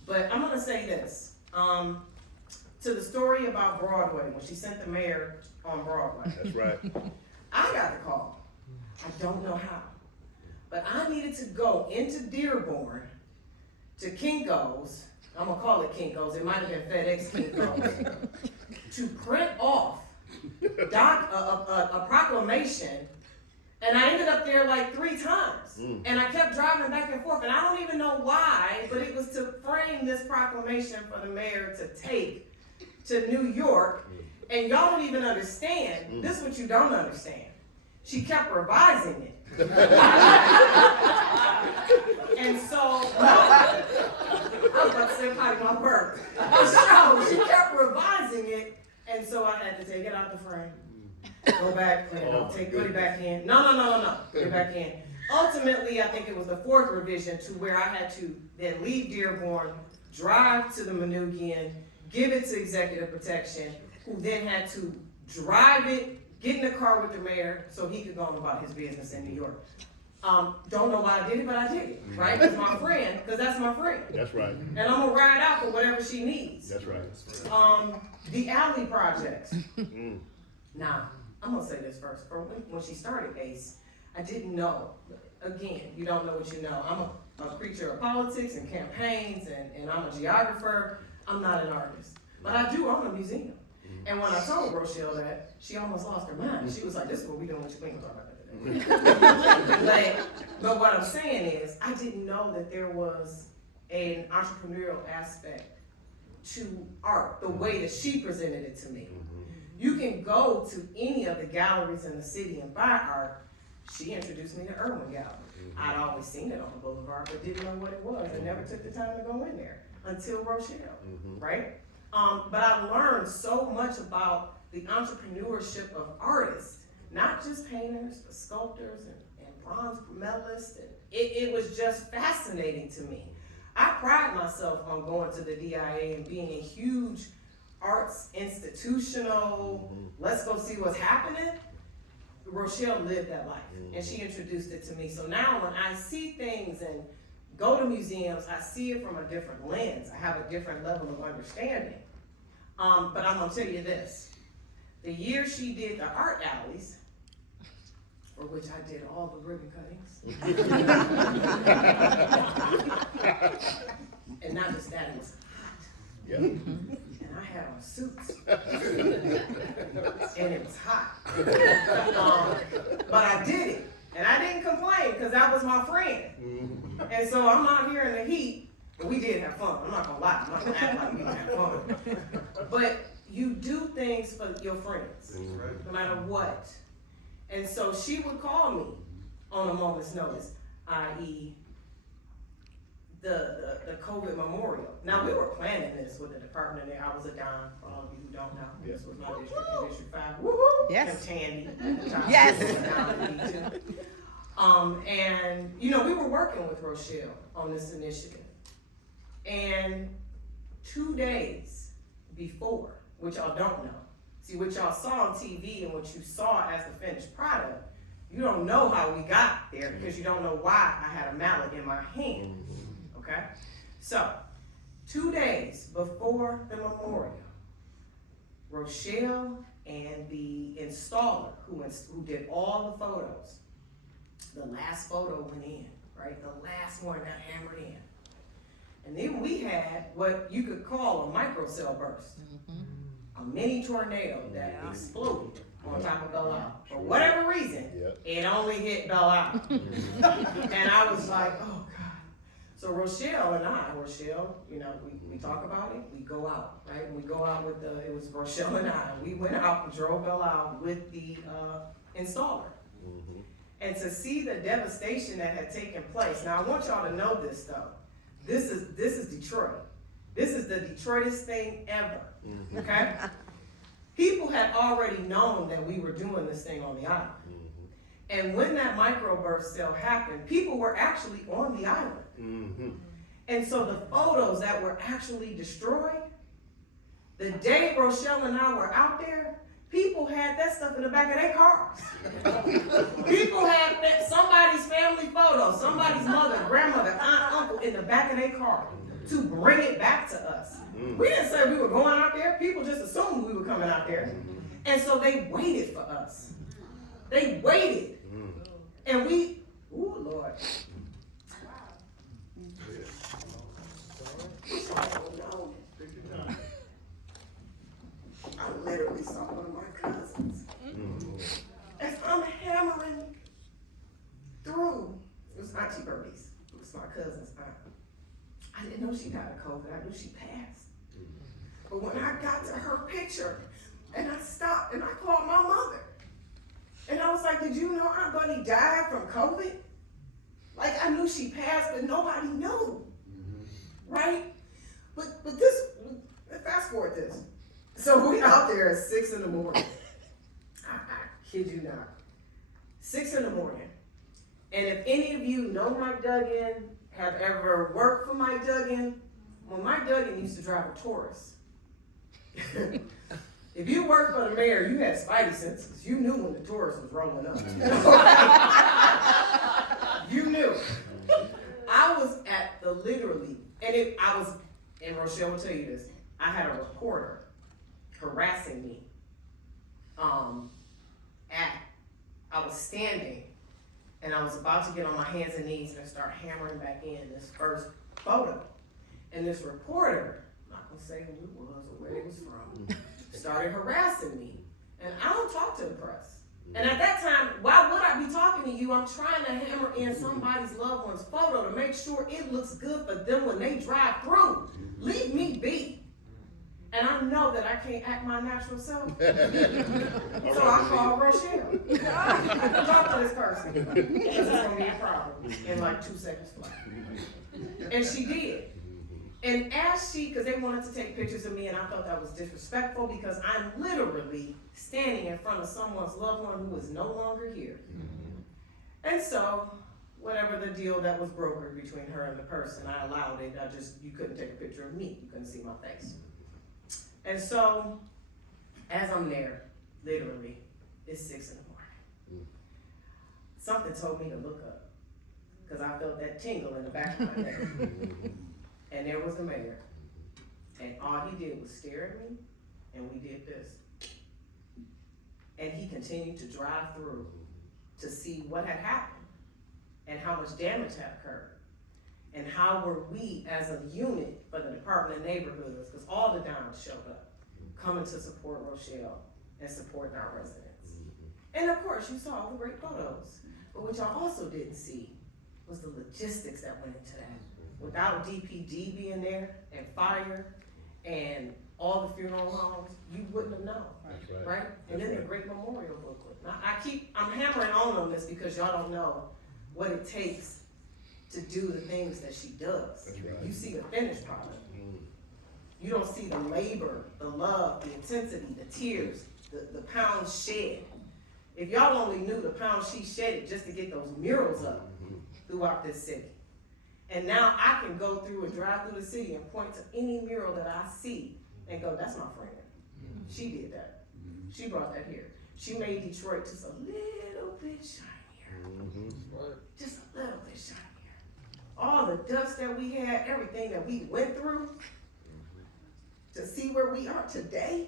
But I'm gonna say this, to the story about Broadway, when she sent the mayor on Broadway. That's right. I got the call. I don't know how, but I needed to go into Dearborn to Kinko's. I'm gonna call it Kinko's. It might have been FedEx Kinko's. To print off a proclamation, and I ended up there like 3 times. And I kept driving back and forth, and I don't even know why, but it was to frame this proclamation for the mayor to take to New York. And y'all don't even understand. This is what you don't understand. She kept revising it. And so, I was about to say probably my word. So she kept revising it, and so I had to take it out the frame. Go back, put it back in. No. Put it back in. Ultimately, I think it was the 4th revision to where I had to then leave Dearborn, drive to the Manugian, give it to executive protection, who then had to drive it, get in the car with the mayor so he could go on about his business in New York. Don't know why I did it, but I did it, right? Because my friend, because that's my friend. That's right. And I'm gonna ride out for whatever she needs. That's right. The alley projects. Now, I'm gonna say this first. When she started ACE, I didn't know. Again, you don't know what you know. I'm a creature of politics and campaigns, and I'm a geographer. I'm not an artist, but I do own a museum. And when I told Rochelle that, she almost lost her mind. She was like, "This is what we doing with your queen." But what I'm saying is, I didn't know that there was an entrepreneurial aspect to art, the way that she presented it to me. You can go to any of the galleries in the city and buy art. She introduced me to Irwin Gallery. I'd always seen it on the boulevard, but didn't know what it was and never took the time to go in there until Rochelle, right? But I learned so much about the entrepreneurship of artists, not just painters, but sculptors and bronze medalists. And it was just fascinating to me. I pride myself on going to the DIA and being a huge arts institutional, let's go see what's happening. Rochelle lived that life, and she introduced it to me. So now when I see things and go to museums, I see it from a different lens. I have a different level of understanding. But I'm gonna tell you this. The year she did the art alleys, for which I did all the ribbon cuttings. And not just that, it was hot. Yeah. And I had on suits. And it was hot. But I did it. And I didn't complain because that was my friend. And so I'm out here in the heat, but we did have fun. I'm not gonna lie. I'm not gonna act like we didn't have fun. But you do things for your friends, no matter what. And so she would call me on a moment's notice, i.e. the COVID memorial. Now, we were planning this with the department there. I was a Don, for all of you who don't know. This was my district in District 5. Woohoo! Yes. And Tandy. Yes. And, you know, we were working with Rochelle on this initiative. And 2 days before, which y'all don't know, see what y'all saw on TV and what you saw as the finished product, you don't know how we got there because you don't know why I had a mallet in my hand, okay? So, 2 days before the memorial, Rochelle and the installer who did all the photos, the last photo went in, right? The last one got hammered in. And then we had what you could call a microcell burst. A mini tornado that exploded on top of Belle Isle. For whatever reason, it only hit Belle Isle. And I was like, oh God. So Rochelle, you know, we talk about it, we go out, right? We go out with it was Rochelle and I. We went out and drove Belle Isle with the installer. And to see the devastation that had taken place. Now I want y'all to know this though. This is Detroit. This is the Detroitest thing ever, okay? People had already known that we were doing this thing on the island. And when that microburst cell happened, people were actually on the island. And so the photos that were actually destroyed, the day Rochelle and I were out there, people had that stuff in the back of their cars. People had somebody's family photo, somebody's mother, grandmother, aunt, uncle in the back of their car to bring it back to us. We didn't say we were going out there. People just assumed we were coming out there. And so they waited for us. They waited. And we, ooh, Lord. I literally saw one of my cousins. As I'm hammering through, it was Auntie Birdie's. It was my cousin's aunt. I didn't know she died of COVID. I knew she passed. But when I got to her picture, and I stopped and I called my mother. And I was like, did you know Aunt Bunny died from COVID? Like, I knew she passed, but nobody knew. Right? But this, fast forward this. So we out there at 6 in the morning. I kid you not. 6 in the morning. And if any of you know Mike Duggan, have ever worked for Mike Duggan, well, Mike Duggan used to drive a Taurus. If you worked for the mayor, you had spidey senses. You knew when the Taurus was rolling up. You knew. I was at the literally, and Rochelle will tell you this, I had a reporter harassing me. I was standing and I was about to get on my hands and knees and start hammering back in this first photo. And this reporter, I'm not gonna say who it was or where it was from, started harassing me. And I don't talk to the press. And at that time, why would I be talking to you? I'm trying to hammer in somebody's loved one's photo to make sure it looks good for them when they drive through. Leave me be. And I know that I can't act my natural self. So I called Rochelle. Talk to this person. Because it's gonna be a problem in like 2 seconds flat. And she did. And as because they wanted to take pictures of me, and I felt that was disrespectful because I'm literally standing in front of someone's loved one who is no longer here. And so, whatever the deal that was brokered between her and the person, I allowed it. You couldn't take a picture of me. You couldn't see my face. And so, as I'm there, literally, it's 6 in the morning. Something told me to look up because I felt that tingle in the back of my neck. And there was the mayor. And all he did was stare at me, and we did this. And he continued to drive through to see what had happened and how much damage had occurred. And how were we as a unit for the Department of Neighborhoods, because all the Downs showed up, coming to support Rochelle and supporting our residents. And of course, you saw all the great photos. But what y'all also didn't see was the logistics that went into that. Without DPD being there and fire and all the funeral homes, you wouldn't have known, right? And then the great memorial booklet. Now I'm hammering on this because y'all don't know what it takes to do the things that she does. You see the finished product. You don't see the labor, the love, the intensity, the tears, the pounds shed. If y'all only knew the pounds she shedded just to get those murals up throughout this city. And now I can go through and drive through the city and point to any mural that I see and go, that's my friend. She did that. She brought that here. She made Detroit just a little bit shinier. Just a little bit shinier. All the dust that we had, everything that we went through to see where we are today,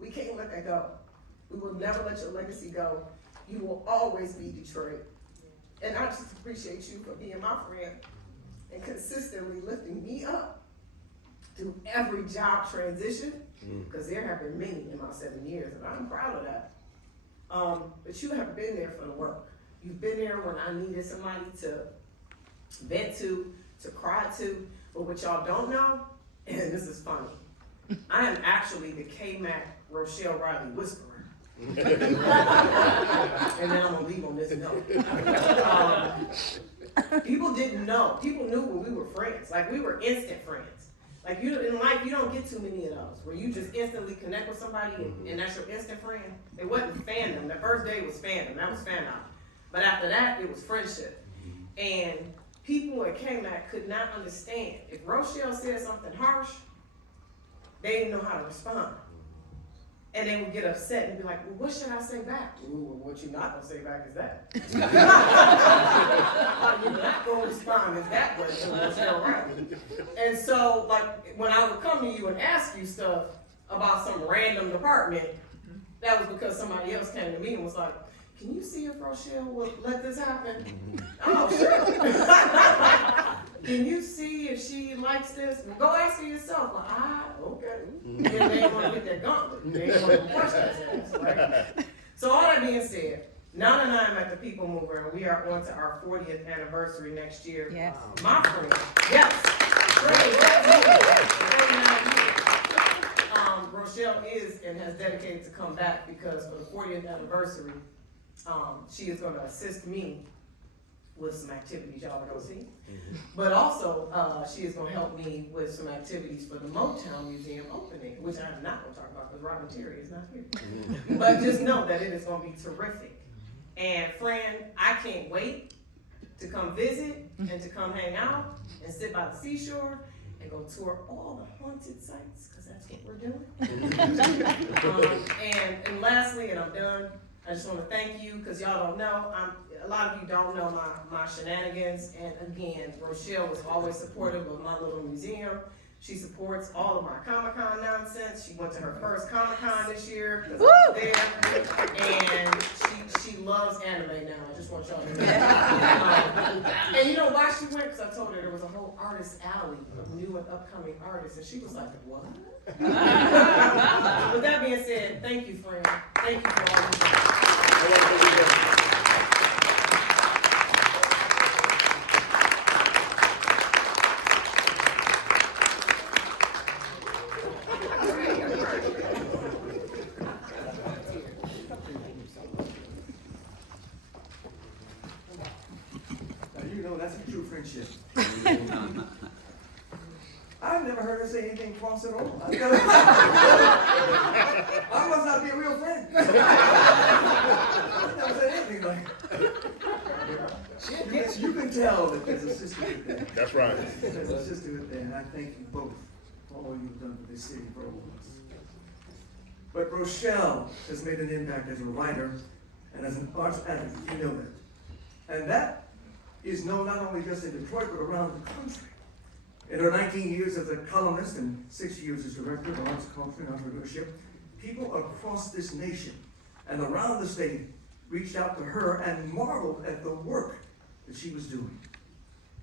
we can't let that go. We will never let your legacy go. You will always be Detroit. And I just appreciate you for being my friend and consistently lifting me up through every job transition, because there have been many in my 7 years, and I'm proud of that. But you have been there for the work. You've been there when I needed somebody to vent to cry to, but what y'all don't know, and this is funny, I am actually the K-Mac Rochelle Riley whisperer. And then I'm gonna leave on this note. People didn't know. People knew when we were friends. Like, we were instant friends. Like, you in life, you don't get too many of those where you just instantly connect with somebody and that's your instant friend. It wasn't fandom. The first day was fandom. That was fan out. But after that, it was friendship. And people at K-Mac could not understand. If Rochelle said something harsh, they didn't know how to respond. And they would get upset and be like, well, what should I say back? Ooh, well, what you're not gonna say back is that. How you're not gonna respond is that way to Rochelle Riley. And so, like, when I would come to you and ask you stuff about some random department, that was because somebody else came to me and was like, can you see if Rochelle will let this happen? Oh, sure. Can you see if she likes this? Well, go ask her yourself. Well, okay. Yeah, they ain't wanna get that gauntlet. They ain't wanna push that, right? So all that being said, now that I'm at the People Mover, and we are on to our 40th anniversary next year. Yes. My friend, yes. Rochelle is and has dedicated to come back because for the 40th anniversary, she is gonna assist me with some activities y'all are gonna see. But also, she is gonna help me with some activities for the Motown Museum opening, which I'm not gonna talk about because Robin Terry is not here. But just know that it is gonna be terrific. And friend, I can't wait to come visit and to come hang out and sit by the seashore and go tour all the haunted sites, because that's what we're doing. And lastly, and I'm done, I just wanna thank you, because y'all don't know, a lot of you don't know my shenanigans, and again, Rochelle was always supportive of my little museum. She supports all of my Comic-Con nonsense. She went to her first Comic-Con this year, because I was there, and she loves anime now, I just want y'all to know. And you know why she went? Because I told her there was a whole artist alley of new and upcoming artists, and she was like, what? With that being said, thank you, friend. Thank you for all you do. That's a true friendship. I've never heard her say anything false at all. I must not be a real friend. I never said anything like that. You can tell that there's a sisterhood there. That's right. There's a sisterhood there, and I thank you both for all you've done for this city, for all of us. But Rochelle has made an impact as a writer and as an arts advocate, you know that. And that is known not only just in Detroit, but around the country. In her 19 years as a columnist and 6 years as director of arts, culture, and entrepreneurship, people across this nation and around the state reached out to her and marveled at the work that she was doing.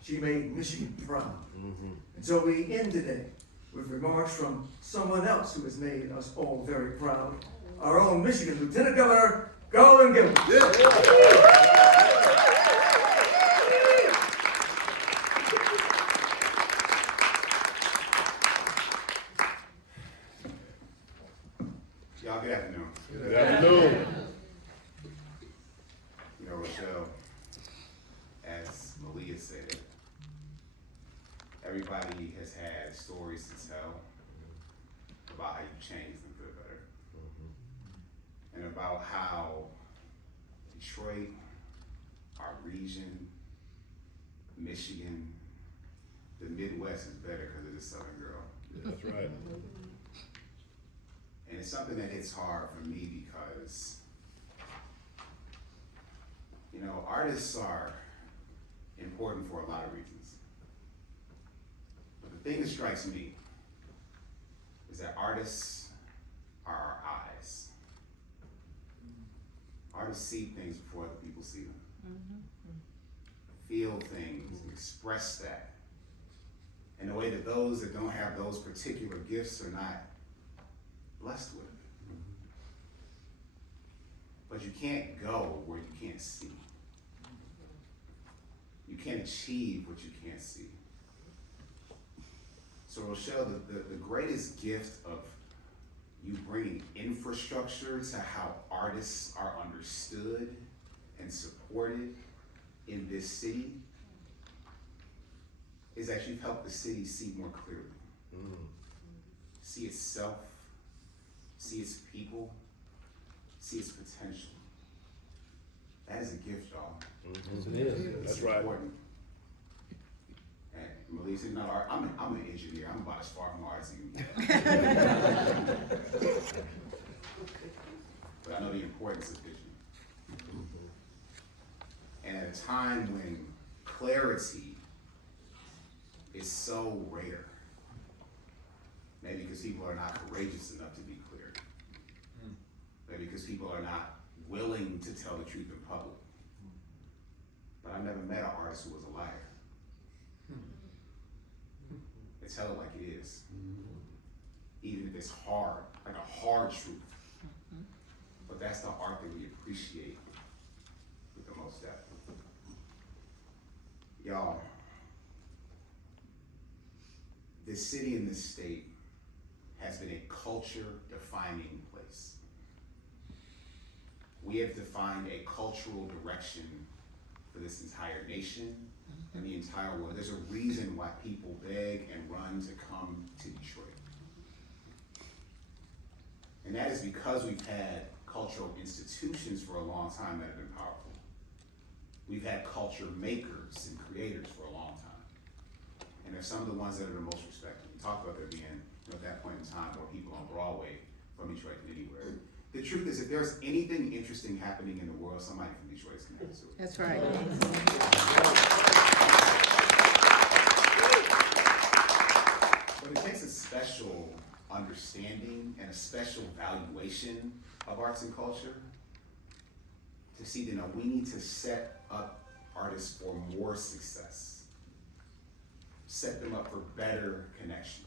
She made Michigan proud. And so we end today with remarks from someone else who has made us all very proud, our own Michigan Lieutenant Governor, Garland Gilbert. Y'all, good afternoon. Good afternoon. You know, Rochelle, as Malia said, everybody has had stories to tell about how you changed them for the better. and about how Detroit, our region, Michigan, the Midwest is better because of this Southern girl. That's right. And it's something that hits hard for me because, you know, artists are important for a lot of reasons. But the thing that strikes me is that artists are our eyes. Artists see things before other people see them. Feel things, express that in a way that those that don't have those particular gifts are not blessed with. But you can't go where you can't see. You can't achieve what you can't see. So Rochelle, the greatest gift of you bringing infrastructure to how artists are understood and supported in this city is that you've helped the city see more clearly. See itself, see its people, see its potential. That is a gift, y'all. Yes, it is. That's It's right. important. And Melissa, you know, I'm an engineer. I'm about as far from art as you can get. But I know the importance of vision. And at a time when clarity is so rare, maybe because people are not courageous enough to be clear, maybe because people are not willing to tell the truth in public. But I've never met an artist who was a liar. They tell it like it is, even if it's hard, like a hard truth. But that's the art that we appreciate with the most depth. Y'all, this city and this state has been a culture-defining place. We have defined a cultural direction for this entire nation and the entire world. There's a reason why people beg and run to come to Detroit. And that is because we've had cultural institutions for a long time that have been powerful. We've had culture makers and creators for a long time. And they're some of the ones that are the most respected. We talked about there being, you know, at that point in time, more people on Broadway from Detroit than anywhere. The truth is, if there's anything interesting happening in the world, somebody from Detroit is connected to it. That's right. But it takes a special understanding and a special valuation of arts and culture to see that, you know, we need to set up artists for more success, set them up for better connection.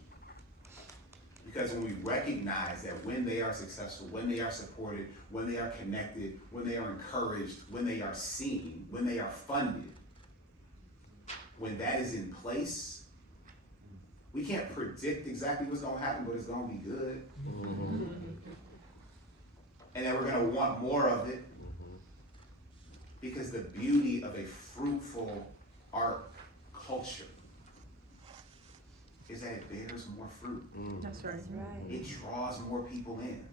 Because when we recognize that when they are successful, when they are supported, when they are connected, when they are encouraged, when they are seen, when they are funded, when that is in place, we can't predict exactly what's gonna happen, but it's gonna be good. And that we're gonna want more of it. Because the beauty of a fruitful art culture is that it bears more fruit. That's right. It draws more people in.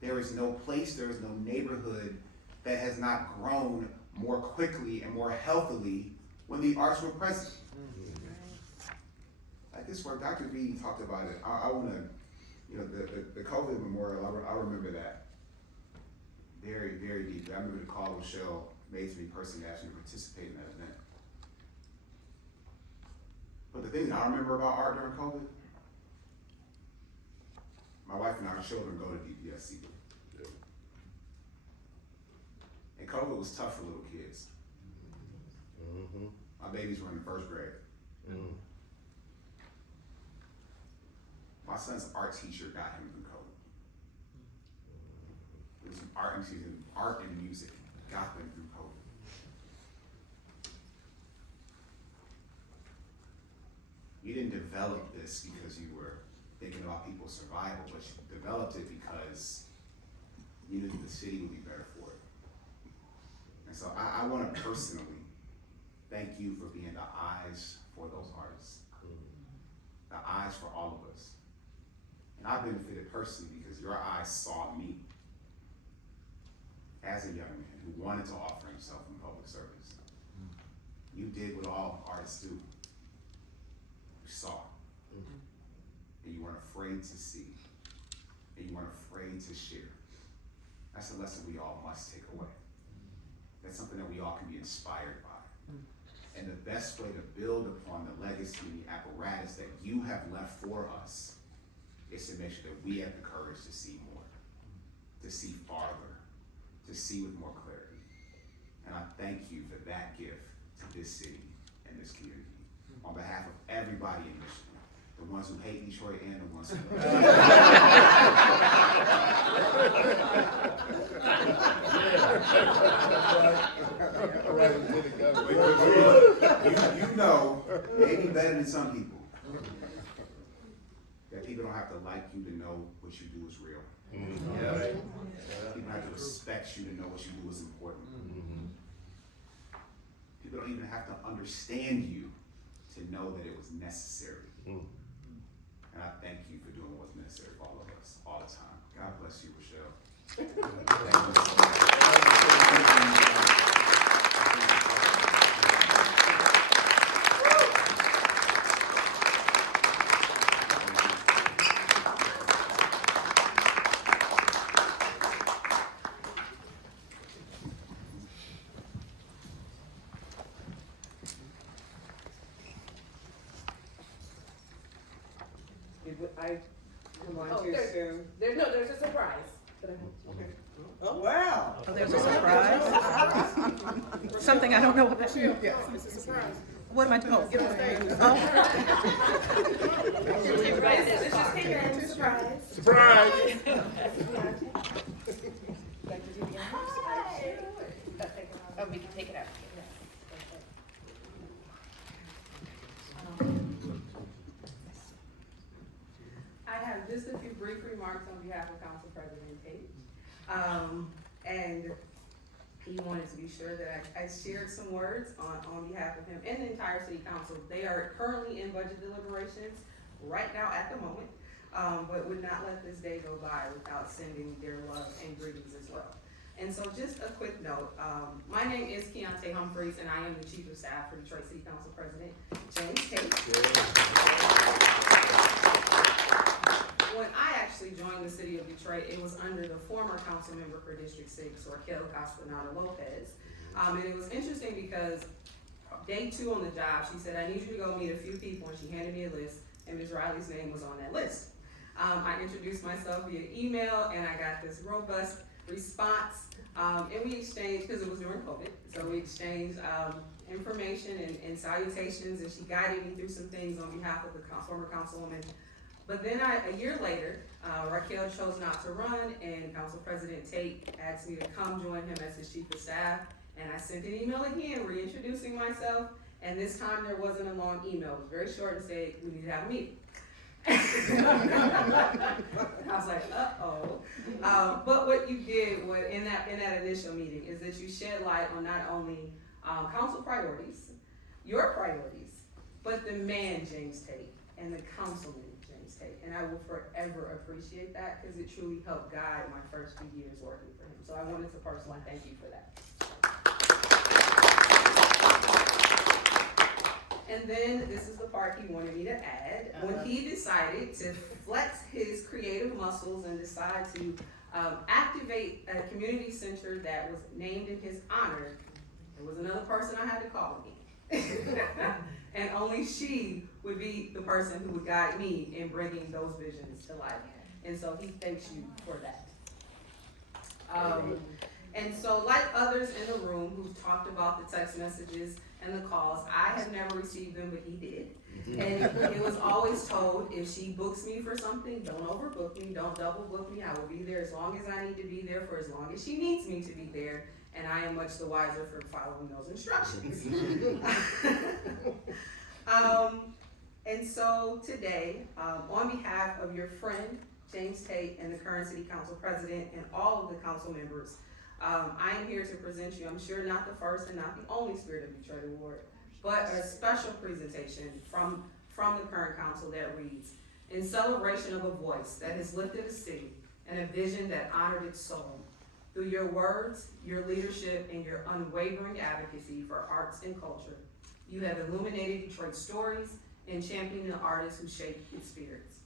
There is no place, there is no neighborhood that has not grown more quickly and more healthily when the arts were present. Like this work, Dr. V talked about it. I wanna, you know, the COVID memorial, I remember that very, very deeply. I remember the call Rochelle made to me personally, asking me to participate in that event. But the thing that I remember about art during COVID, my wife and our children go to DPSC. And COVID was tough for little kids. My babies were in the first grade. My son's art teacher got him through COVID. It was art and music got them through COVID. You didn't develop this because you were thinking about people's survival, but you developed it because you knew that the city would be better for it. And so I want to personally thank you for being the eyes for those artists, the eyes for all of us. And I benefited personally because your eyes saw me. as a young man who wanted to offer himself in public service. You did what all artists do. You saw. And you weren't afraid to see. And you weren't afraid to share. That's a lesson we all must take away. That's something that we all can be inspired by. And the best way to build upon the legacy and the apparatus that you have left for us is to make sure that we have the courage to see more, to see farther, to see with more clarity. And I thank you for that gift to this city and this community. On behalf of everybody in Michigan, the ones who hate Detroit and the ones who love you know, maybe better than some people, that people don't have to like you to know what you do is real. People have to respect you to know what you do is important. People don't even have to understand you to know that it was necessary. And I thank you for doing what was necessary for all of us, all the time. God bless you, Rochelle. Thank you so much. I come on Oh, too there's- soon. There's a surprise. Oh, wow. Oh, there's a surprise? Something I don't know about. It's a surprise. What am I doing? Get on stage. Oh. This just came in, surprise. Surprise! Oh, we can take it out. I have just a few brief remarks on behalf of Council President Tate. And he wanted to be sure that I shared some words on behalf of him and the entire city council. They are currently in budget deliberations right now at the moment, but would not let this day go by without sending their love and greetings as well. And so just a quick note, my name is Keontae Humphreys and I am the Chief of Staff for Detroit City Council President James Tate. When I actually joined the city of Detroit, it was under the former council member for District 6, Raquel Castaneda Lopez. And it was interesting because day 2 on the job, she said, I need you to go meet a few people, and she handed me a list, and Ms. Riley's name was on that list. I introduced myself via email, and I got this robust response, and we exchanged, because it was during COVID, so we exchanged information and salutations, and she guided me through some things on behalf of the former councilwoman. But then a year later, Raquel chose not to run, and Council President Tate asked me to come join him as his Chief of Staff, and I sent an email again reintroducing myself, and this time there wasn't a long email. It was very short and said, we need to have a meeting. I was like, uh-oh. But what you did in that initial meeting is that you shed light on not only council priorities, your priorities, but the man, James Tate, and the councilman, James Tate. And I will forever appreciate that because it truly helped guide my first few years working for him. So I wanted to personally thank you for that. And then this is the part he wanted me to add. When he decided to flex his creative muscles and decide to activate a community center that was named in his honor, there was another person I had to call again. And only she would be the person who would guide me in bringing those visions to life. And so he thanks you for that. And so like others in the room who've talked about the text messages and the calls, I have never received them, but he did. And it was always told, if she books me for something, don't overbook me, don't double book me. I will be there as long as I need to be there for as long as she needs me to be there. And I am much the wiser for following those instructions. And so today, on behalf of your friend, James Tate, and the current City Council President, and all of the council members, I am here to present you, I'm sure not the first and not the only Spirit of Detroit Award, but a special presentation from the current council that reads, in celebration of a voice that has lifted a city and a vision that honored its soul, Through your words, your leadership, and your unwavering advocacy for arts and culture, you have illuminated Detroit's stories and championed the artists who shape its spirits.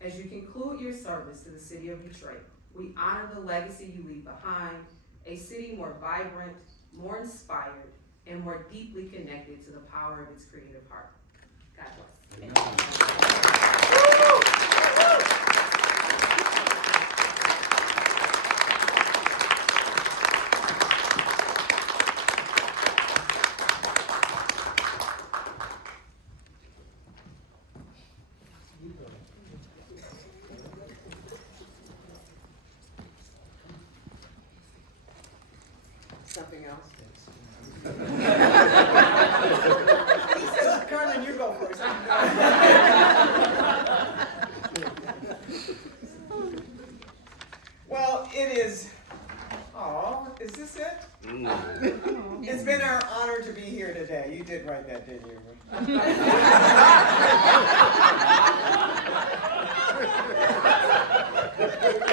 As you conclude your service to the city of Detroit, we honor the legacy you leave behind, a city more vibrant, more inspired, and more deeply connected to the power of its creative heart. God bless. Something else? Carmen, you go first. Well, it is, is this it? It's been our honor to be here today. You did write that, didn't you?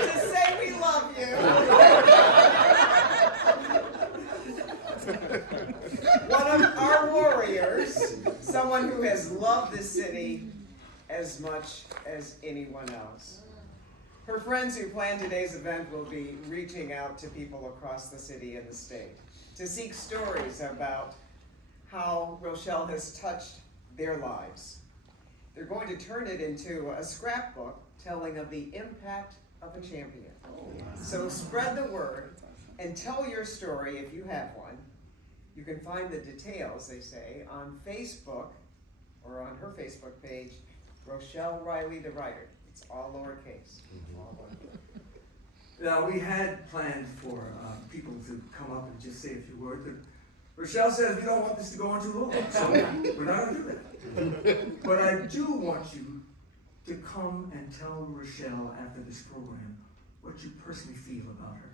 To say we love you. One of our warriors, someone who has loved this city as much as anyone else. Her friends who planned today's event will be reaching out to people across the city and the state to seek stories about how Rochelle has touched their lives. They're going to turn it into a scrapbook telling of the impact of a champion. So spread the word and tell your story if you have one. You can find the details, they say, on Facebook or on her Facebook page, Rochelle Riley the Writer. It's all lowercase. Now, we had planned for people to come up and just say a few words, but Rochelle says we don't want this to go on too long, so we're not going to do that. But I do want you to come and tell Rochelle after this program what you personally feel about her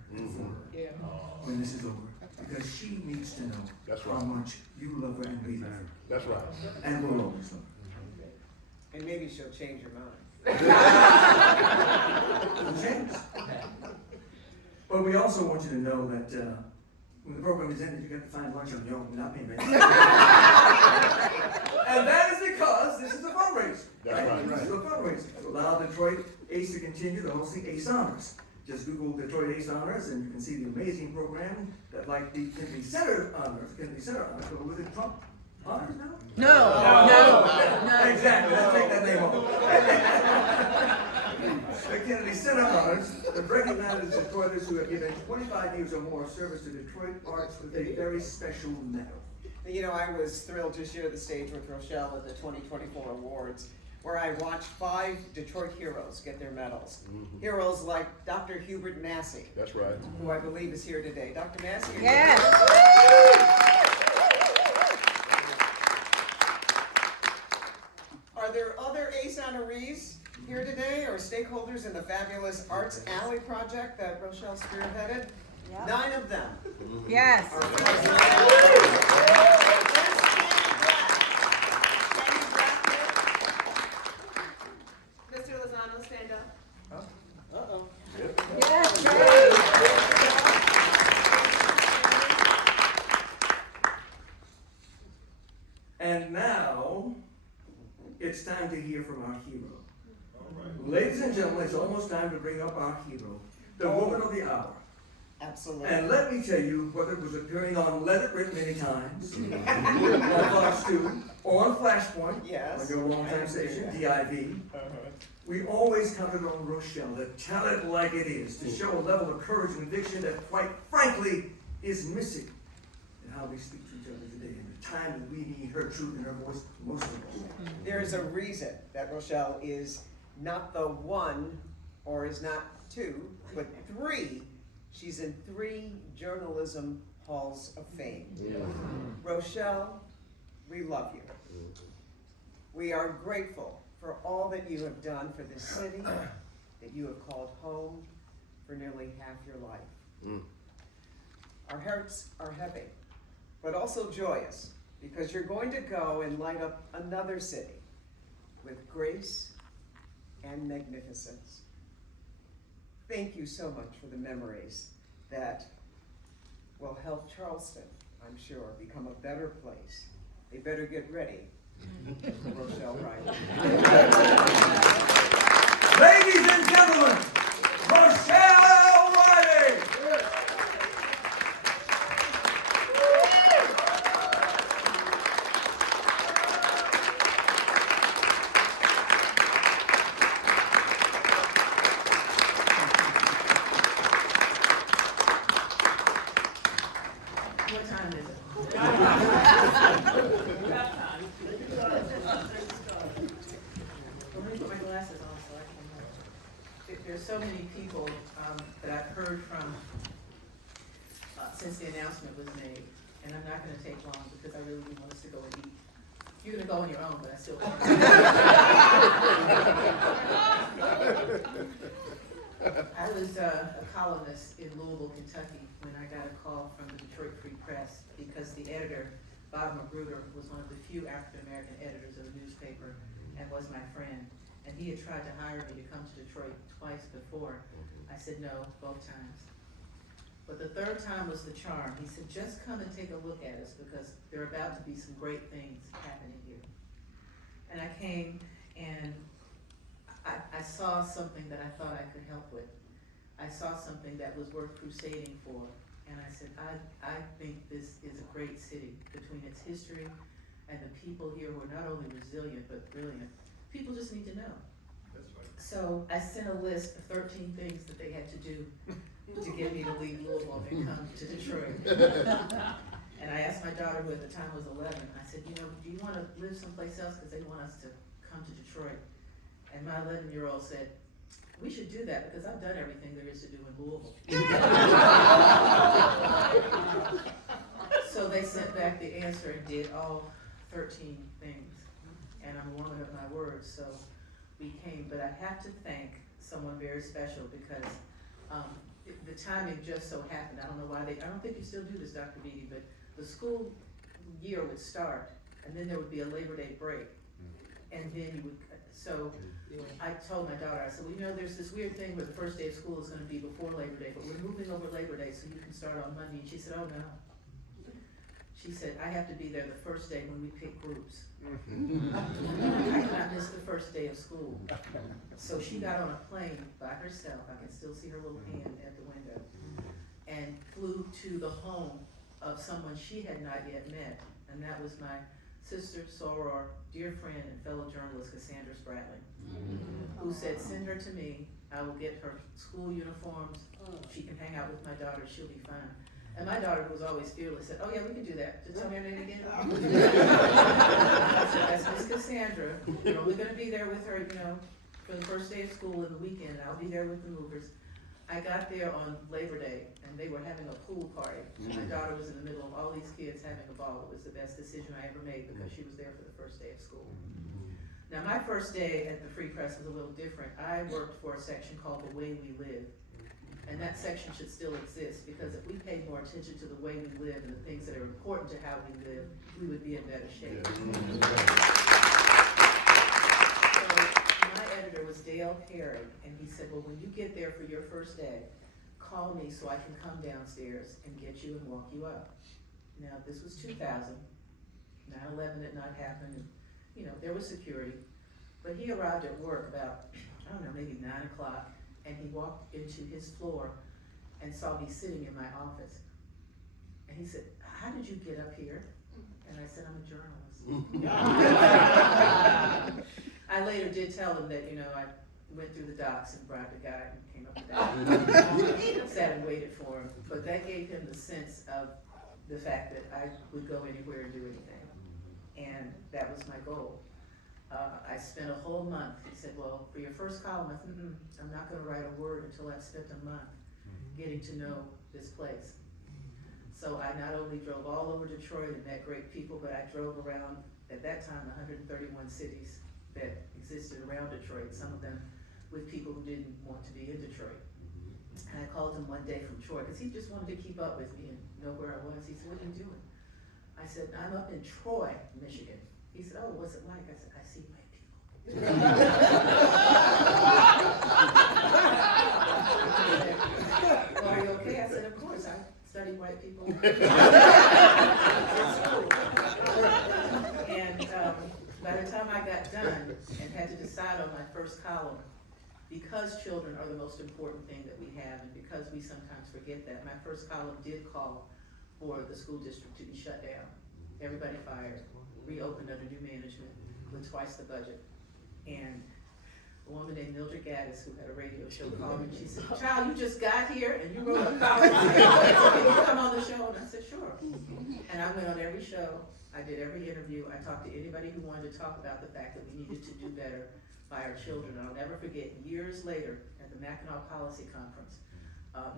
when this is over. Because she needs to know how much you love her and we love her. That's right. And we'll always love her. And maybe she'll change her mind. Change. But we also want you to know that when the program is ended, you got to find lunch on your own, not me, man. And that is because this is a fundraiser. That's right. This is a fundraiser to allow Detroit Ace to continue the hosting Ace Honors. Just Google Detroit Ace Honors and you can see the amazing program that, like the Kennedy Center Honors, go with the Trump Honors now? No. Exactly, let's take that name off. The Kennedy Center Honors that recognizes Detroiters who have given 25 years or more of service to Detroit arts with a very special medal. You know, I was thrilled to share the stage with Rochelle at the 2024 awards, where I watched 5 Detroit heroes get their medals. Heroes like Dr. Hubert Massey. That's right. Who I believe is here today. Dr. Massey? Yes. Are there other ACE honorees here today or stakeholders in the fabulous Arts Alley project that Rochelle spearheaded? Yep. 9 of them. Yes. Mr. Lozano, stand up. Uh-oh. Yes, great. And now, it's time to hear from our hero. Ladies and gentlemen, it's almost time to bring up our hero, the woman of the hour. Absolutely. And let me tell you, whether it was appearing on Let It Rip many times, on Fox 2, or on Flashpoint, Yes. like your longtime station, DIV, we always counted on Rochelle to tell it like it is, to show a level of courage and conviction that, quite frankly, is missing in how we speak to each other today, in the time that we need her truth and her voice most of all. There is a reason that Rochelle is not the one, or is not 2, but 3. She's in 3 journalism halls of fame. Rochelle, we love you. We are grateful for all that you have done for this city, that you have called home for nearly half your life. Our hearts are heavy, but also joyous, because you're going to go and light up another city with grace and magnificence. Thank you so much for the memories that will help Charleston, I'm sure, become a better place. They better get ready for Rochelle Riley. Ladies and gentlemen, Rochelle Riley! What time is it? Let me put my glasses on so I can. There's so many people that I've heard from since the announcement was made, and I'm not going to take long because I really do want us to go and eat. You're going to go on your own, but I still want I was a columnist in Louisville, Kentucky, when I got a call from the Detroit Free Press because the editor, Bob Magruder, was one of the few African-American editors of the newspaper and was my friend. And he had tried to hire me to come to Detroit twice before. I said no, both times. But the third time was the charm. He said, just come and take a look at us because there are about to be some great things happening here. And I came and I saw something that I thought I could help with. I saw something that was worth crusading for. And I said, I think this is a great city between its history and the people here who are not only resilient but brilliant. People just need to know. That's right. So I sent a list of 13 things that they had to do to get me to leave Louisville and come to Detroit. And I asked my daughter, who at the time was 11, I said, do you want to live someplace else because they want us to come to Detroit? And my 11-year-old said, we should do that because I've done everything there is to do in Louisville. So they sent back the answer and did all 13 things. And I'm a woman of my words, so we came. But I have to thank someone very special because the timing just so happened. I don't know why I don't think you still do this, Dr. Beatty, but the school year would start and then there would be a Labor Day break. And then you would, so I told my daughter, I said, well, there's this weird thing where the first day of school is gonna be before Labor Day, but we're moving over Labor Day so you can start on Monday. And she said, oh no. She said, I have to be there the first day when we pick groups. I cannot miss the first day of school. So she got on a plane by herself, I can still see her little hand at the window, and flew to the home of someone she had not yet met, and that was my sister, soror, dear friend, and fellow journalist Cassandra Spratling, who said, send her to me, I will get her school uniforms, she can hang out with my daughter, she'll be fine. And my daughter, who was always fearless, said, oh yeah, we can do that. Just tell me her name again. I said, that's Miss Cassandra. You're only gonna be there with her, for the first day of school and the weekend. I'll be there with the movers. I got there on Labor Day, and they were having a pool party. And my daughter was in the middle of all these kids having a ball. It was the best decision I ever made because she was there for the first day of school. Now, my first day at the Free Press was a little different. I worked for a section called The Way We Live. And that section should still exist because if we paid more attention to the way we live and the things that are important to how we live, we would be in better shape. So my editor was Dale Perry, and he said, well, when you get there for your first day, call me so I can come downstairs and get you and walk you up. Now, this was 2000. 9/11 had not happened, and, there was security. But he arrived at work about, I don't know, maybe 9 o'clock. And he walked into his floor and saw me sitting in my office. And he said, how did you get up here? And I said, I'm a journalist. I later did tell him that, I went through the docks and bribed a guy and came up with that. Sat and waited for him. But that gave him the sense of the fact that I would go anywhere and do anything. And that was my goal. I spent a whole month. He said, well, for your first column, I said, I'm not going to write a word until I've spent a month getting to know this place. So I not only drove all over Detroit and met great people, but I drove around, at that time, 131 cities that existed around Detroit, some of them with people who didn't want to be in Detroit. And I called him one day from Troy, because he just wanted to keep up with me and know where I was. He said, what are you doing? I said, I'm up in Troy, Michigan. He said, oh, what's it like? I said, I see white people. Well, are you okay? I said, of course. white people. And by the time I got done and had to decide on my first column, because children are the most important thing that we have, and because we sometimes forget that, my first column did call for the school district to be shut down. Everybody fired, reopened under new management with twice the budget. And a woman named Mildred Gaddis, who had a radio show, called me and she said, "Child, you just got here and you wrote a column. Can you come on the show?" And I said, "Sure." And I went on every show, I did every interview, I talked to anybody who wanted to talk about the fact that we needed to do better by our children. And I'll never forget, years later, at the Mackinac Policy Conference,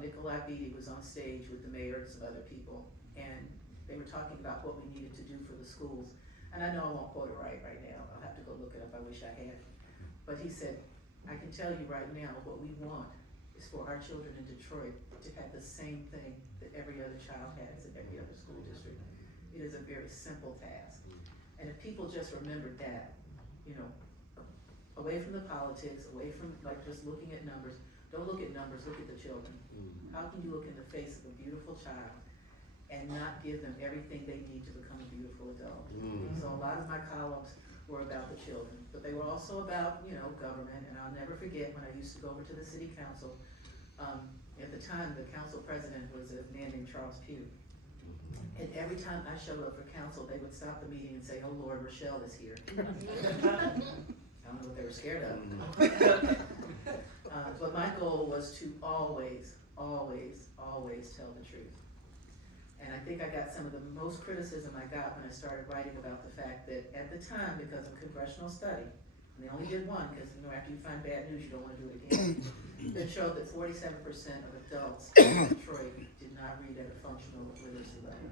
Nikolai Beatty was on stage with the mayor and some other people, and they were talking about what we needed to do for the schools. And I know I won't quote it right now, I'll have to go look it up, I wish I had. But he said, "I can tell you right now, what we want is for our children in Detroit to have the same thing that every other child has in every other school district." It is a very simple task. And if people just remembered that, you know, away from the politics, away from like just looking at numbers, don't look at numbers, look at the children. How can you look in the face of a beautiful child and not give them everything they need to become a beautiful adult? So a lot of my columns were about the children, but they were also about, you know, government. And I'll never forget when I used to go over to the city council, at the time, the council president was a man named Charles Pugh. And every time I showed up for council, they would stop the meeting and say, "Oh Lord, Rochelle is here." I don't know what they were scared of. But my goal was to always, always, always tell the truth. And I think I got some of the most criticism I got when I started writing about the fact that at the time, because of congressional study, and they only did one, because, you know, after you find bad news, you don't want to do it again, that showed that 47% of adults in Detroit did not read at a functional literacy level.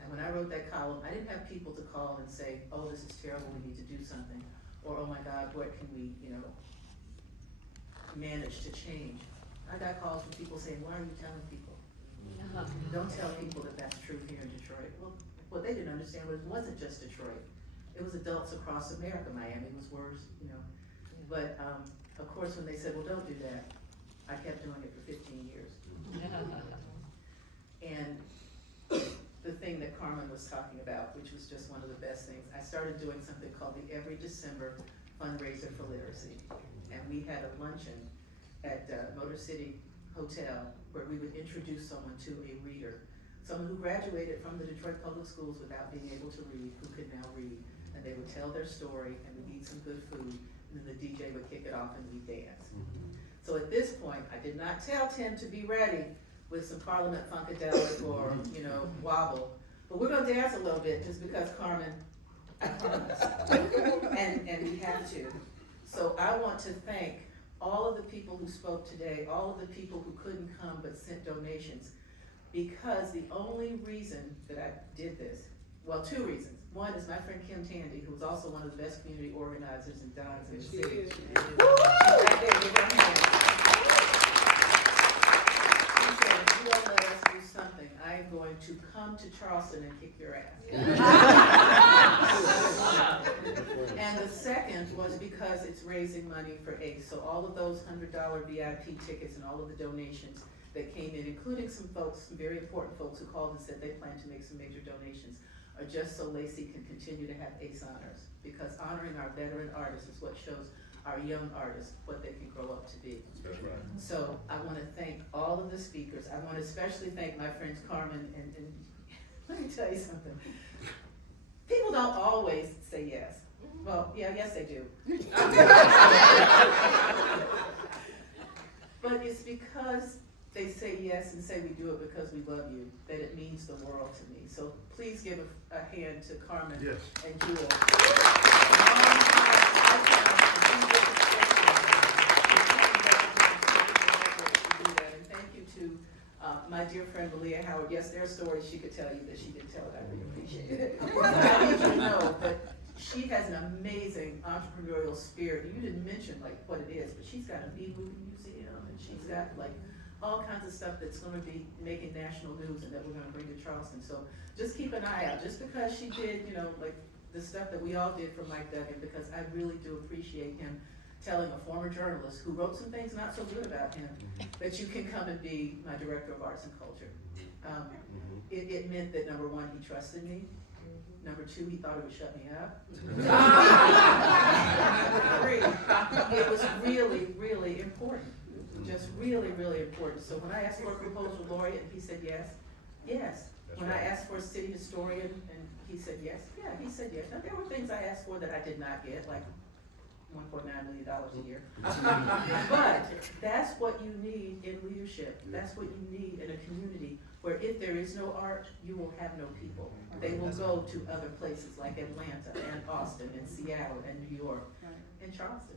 And when I wrote that column, I didn't have people to call and say, "Oh, this is terrible, we need to do something," or "Oh my God, what can we, you know, manage to change?" I got calls from people saying, "Why are you telling people? Don't tell people that that's true here in Detroit." Well, what they didn't understand was it wasn't just Detroit. It was adults across America. Miami was worse, you know. But, of course, when they said, "Well, don't do that," I kept doing it for 15 years. And the thing that Carmen was talking about, which was just one of the best things, I started doing something called the Every December Fundraiser for Literacy. And we had a luncheon at Motor City Hotel where we would introduce someone to a reader, someone who graduated from the Detroit Public Schools without being able to read, who could now read. And they would tell their story, and we'd eat some good food, and then the DJ would kick it off and we'd dance. So at this point, I did not tell Tim to be ready with some Parliament Funkadelic or, you know, wobble, but we're gonna dance a little bit just because Carmen, I promise. And we have to. So I want to thank all of the people who spoke today, all of the people who couldn't come but sent donations, because the only reason that I did this, well, two reasons. One is my friend Kim Tandy, who was also one of the best community organizers and dons in the city. She's right there, give her a hand. She said, "If you don't let us do something, I am going to come to Charleston and kick your ass." And the second was because it's raising money for ACE. So all of those $100 VIP tickets and all of the donations that came in, including some folks, some very important folks who called and said they plan to make some major donations, are just so Lacey can continue to have ACE honors. Because honoring our veteran artists is what shows our young artists what they can grow up to be. That's right. So I want to thank all of the speakers. I want to especially thank my friends Carmen and let me tell you something. People don't always say yes. Well, yeah, yes they do. But it's because they say yes and say we do it because we love you that it means the world to me. So please give a hand to Carmen and Jewel. And thank you to my dear friend Malia Howard. Yes, there are stories she could tell you that she didn't tell, and I really appreciate it. I need you to know, but she has an amazing entrepreneurial spirit. You didn't mention like what it is, but she's got a bee-movie museum, and she's got like all kinds of stuff that's gonna be making national news and that we're gonna bring to Charleston. So just keep an eye out. Just because she did, you know, like the stuff that we all did for Mike Duggan, because I really do appreciate him telling a former journalist who wrote some things not so good about him, that you can come and be my director of arts and culture. It meant that number one, he trusted me. Number two, he thought it would shut me up. Three, it was really, really important. Just really, really important. So when I asked for a proposal laureate and he said yes, yes. When I asked for a city historian and he said yes, yeah, he said yes. Now there were things I asked for that I did not get, like $1.9 million a year. But that's what you need in leadership. That's what you need in a community where if there is no art, you will have no people. They will go to other places like Atlanta and Austin and Seattle and New York and Charleston.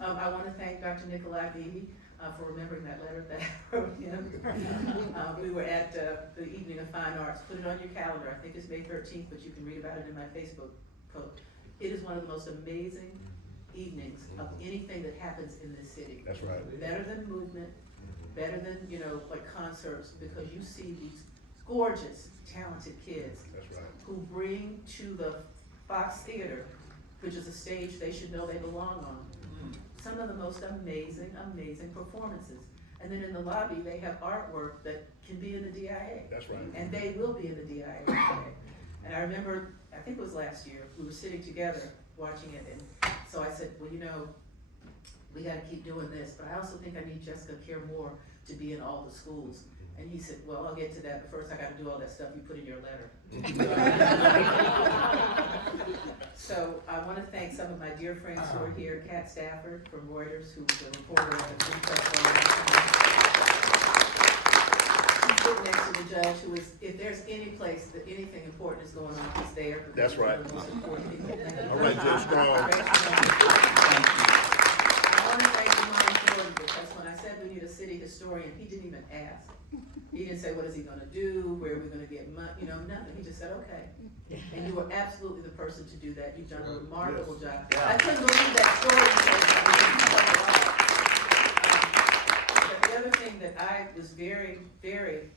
I want to thank Dr. Nikolai Beebe for remembering that letter that I wrote him. We were at the Evening of Fine Arts. Put it on your calendar. I think it's May 13th, but you can read about it in my Facebook post. It is one of the most amazing evenings of anything that happens in this city. That's right. Better than movement, better than, like concerts, because you see these gorgeous, talented kids That's right. who bring to the Fox Theater, which is a stage they should know they belong on, some of the most amazing, amazing performances. And then in the lobby, they have artwork that can be in the DIA. That's right. And they will be in the DIA. And I remember, I think it was last year, we were sitting together watching it, and so I said, well, we gotta keep doing this, but I also think I need Jessica Care Moore to be in all the schools. And he said, well, I'll get to that, but first I gotta do all that stuff you put in your letter. So I wanna thank some of my dear friends who are here, Kat Stafford from Reuters, who's a reporter at the Free Press. She's sitting next to the judge, who is, if there's any place that anything important is going on, he's there. because That's he's one of right. the most important people. All right, Judge Strong. I want to thank Lamont Jordan, because when I said we need a city historian, he didn't even ask. He didn't say, what is he gonna do, where are we gonna get money, nothing. He just said, okay. And you were absolutely the person to do that. You've done a remarkable job. I couldn't believe that story you told me. But the other thing that I was very, very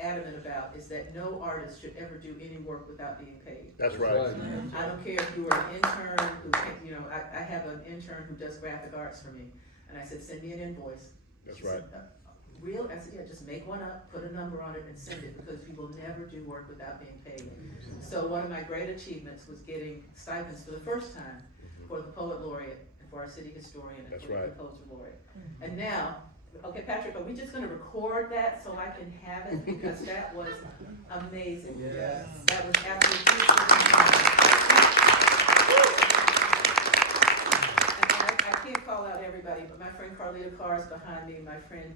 adamant about is that no artist should ever do any work without being paid. That's right. I don't care if you are an intern who, I have an intern who does graphic arts for me, and I said, send me an invoice. That's She right. said, I said, yeah, just make one up, put a number on it and send it, because you will never do work without being paid. So one of my great achievements was getting stipends for the first time for the poet laureate, and for our city historian, and That's for the right. composer laureate. And now, okay, Patrick, are we just gonna record that so I can have it, because that was amazing. Yes. That was absolutely. And I can't call out everybody, but my friend Carlita Carr is behind me, and my friend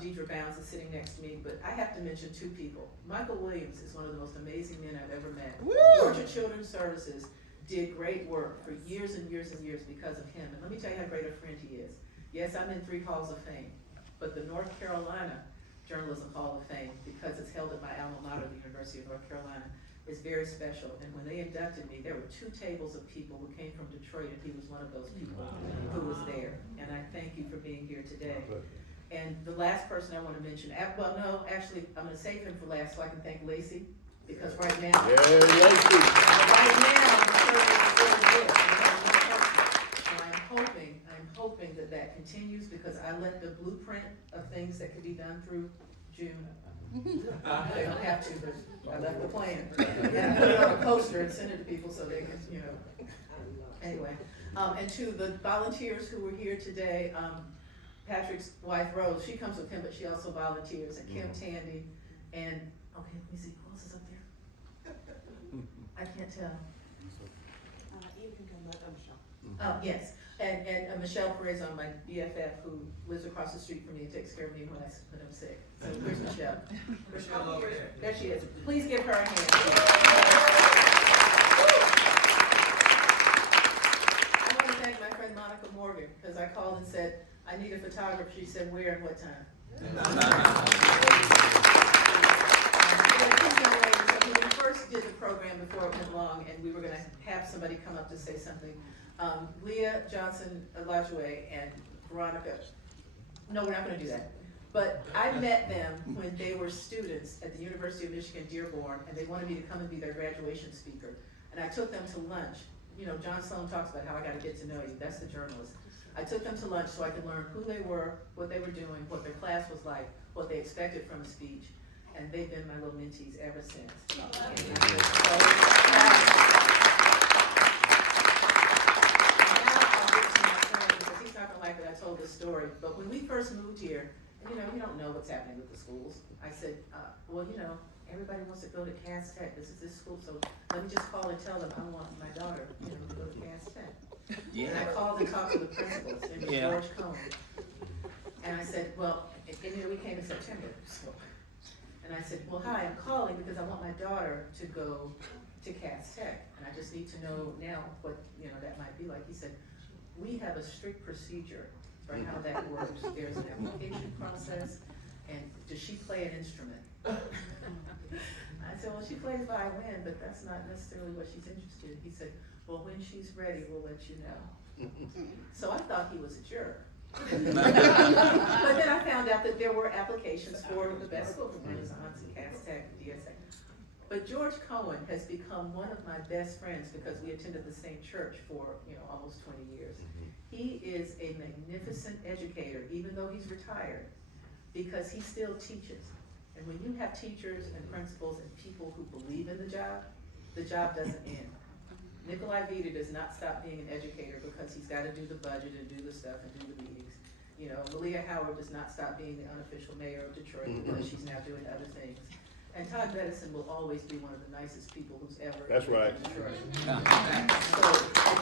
Deidre Bounds is sitting next to me, but I have to mention two people. Michael Williams is one of the most amazing men I've ever met. Georgia Children's Services did great work for years and years and years because of him, and let me tell you how great a friend he is. Yes, I'm in 3 halls of fame, but the North Carolina Journalism Hall of Fame, because it's held at my alma mater, the University of North Carolina, is very special. And when they inducted me, there were 2 tables of people who came from Detroit, and he was one of those people who was there. And I thank you for being here today. And the last person I want to mention, well, no, actually, I'm going to save him for last so I can thank Lacey, because right now, Yeah, Lacey. right now, the survey is still good. And I'm hoping that that continues, because I let the blueprint of things that could be done through June. They don't have to, but I left the plan. And I put it on a poster and sent it to people so they can, anyway. And to the volunteers who were here today, Patrick's wife Rose, she comes with him, but she also volunteers, and Kim Tandy, and, okay, let me see, who else is up there? I can't tell. Oh, yes, and Michelle Perez, my BFF, who lives across the street from me and takes care of me when I'm sick. So where's Michelle? There she is. Please give her a hand. I want to thank my friend Monica Morgan, because I called and said, I need a photographer. She said, where and what time? When we first did the program before it went long, and we were going to have somebody come up to say something, Leah Johnson Lajoué and Veronica, no, we're not going to do that. But I met them when they were students at the University of Michigan Dearborn, and they wanted me to come and be their graduation speaker. And I took them to lunch, you know, John Sloan talks about how I gotta get to know you, that's the journalist. I took them to lunch so I could learn who they were, what they were doing, what their class was like, what they expected from a speech, and they've been my little mentees ever since. And I'm just so proud. He's not gonna like that I told this story, but when we first moved here, you know, you don't know what's happening with the schools. I said, well, you know, everybody wants to go to Cass Tech, this is this school, so let me just call and tell them I want my daughter, you know, to go to Cass Tech. And I called and talked to the principals, his name was George Cohen. And I said, well, and you know, we came in September, so. And I said, well, hi, I'm calling because I want my daughter to go to Cass Tech, and I just need to know now what, you know, that might be like. He said, we have a strict procedure for how that works. There's an application process, and does she play an instrument? I said, well, she plays violin, but that's not necessarily what she's interested in. He said, well, when she's ready, we'll let you know. So I thought he was a jerk. But then I found out that there were applications for the best school, Renaissance, Cass Tech, DSA. But George Cohen has become one of my best friends because we attended the same church for, you know, almost 20 years. He is a magnificent educator, even though he's retired, because he still teaches. And when you have teachers and principals and people who believe in the job doesn't end. Nikolai Vida does not stop being an educator because he's got to do the budget and do the stuff and do the meetings. You know, Malia Howard does not stop being the unofficial mayor of Detroit because she's now doing other things. And Todd Bettison will always be one of the nicest people who's ever That's right. in Detroit. So,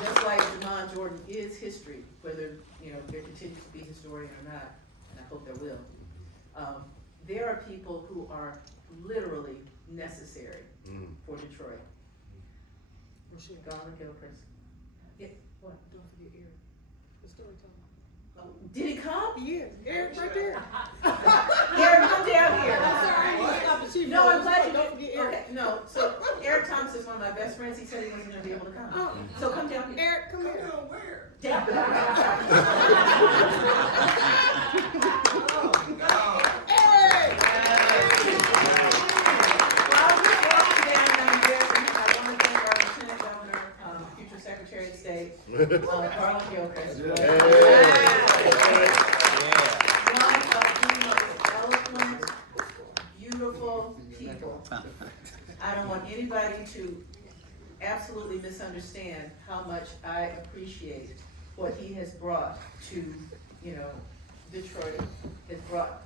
just like Jamon Jordan is history, whether, you know, there continues to be a historian or not, and I hope there will, there are people who are literally necessary for Detroit. Garland Gilchrist. Yeah, what? Don't forget Eric, the storyteller. Did he come? Yeah, Eric right there. Eric, come down here. I'm sorry. No, I'm glad you don't forget Eric. Okay, no, so Eric Thomas is one of my best friends. He said he wasn't gonna be able to come. So come down here. Eric, come here. Where? Down. Eric! While we're walking down there, I want to thank our Lieutenant Governor, future Secretary of State, Garland Gilchrist. One of the most eloquent, beautiful people. I don't want anybody to absolutely misunderstand how much I appreciate what he has brought to, you know, Detroit, has brought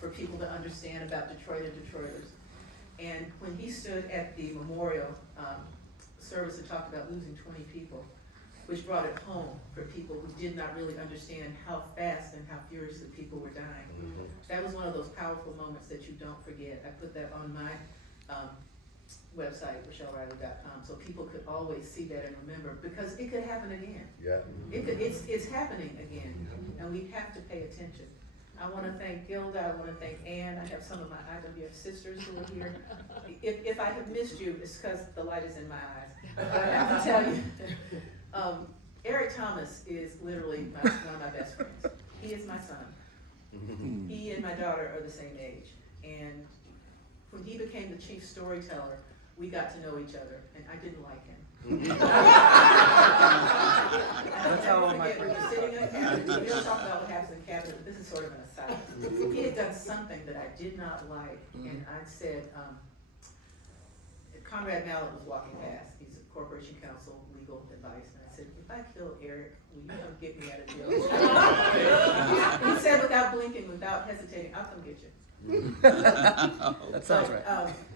for people to understand about Detroit and Detroiters. And when he stood at the memorial service and talked about losing 20 people, which brought it home for people who did not really understand how fast and how furiously people were dying. That was one of those powerful moments that you don't forget. I put that on my website, RochelleRiley.com, so people could always see that and remember, because it could happen again. Yeah. It's happening again, and we have to pay attention. I want to thank Gilda, I want to thank Ann, I have some of my IWF sisters who are here. If I have missed you, it's because the light is in my eyes. But I have to tell you, Eric Thomas is literally one of my best friends. He is my son. He and my daughter are the same age. And when he became the chief storyteller, we got to know each other, and I didn't like him. That's how all my friends are sitting in the cabinet. We don't talk about what happens in cabinet, but this is sort of an aside. He had done something that I did not like, and I said, Conrad Mallett was walking past. He's a corporation counsel, legal advice, and I said, if I kill Eric, will you come get me out of jail? He said without blinking, without hesitating, I'll come get you. That sounds right.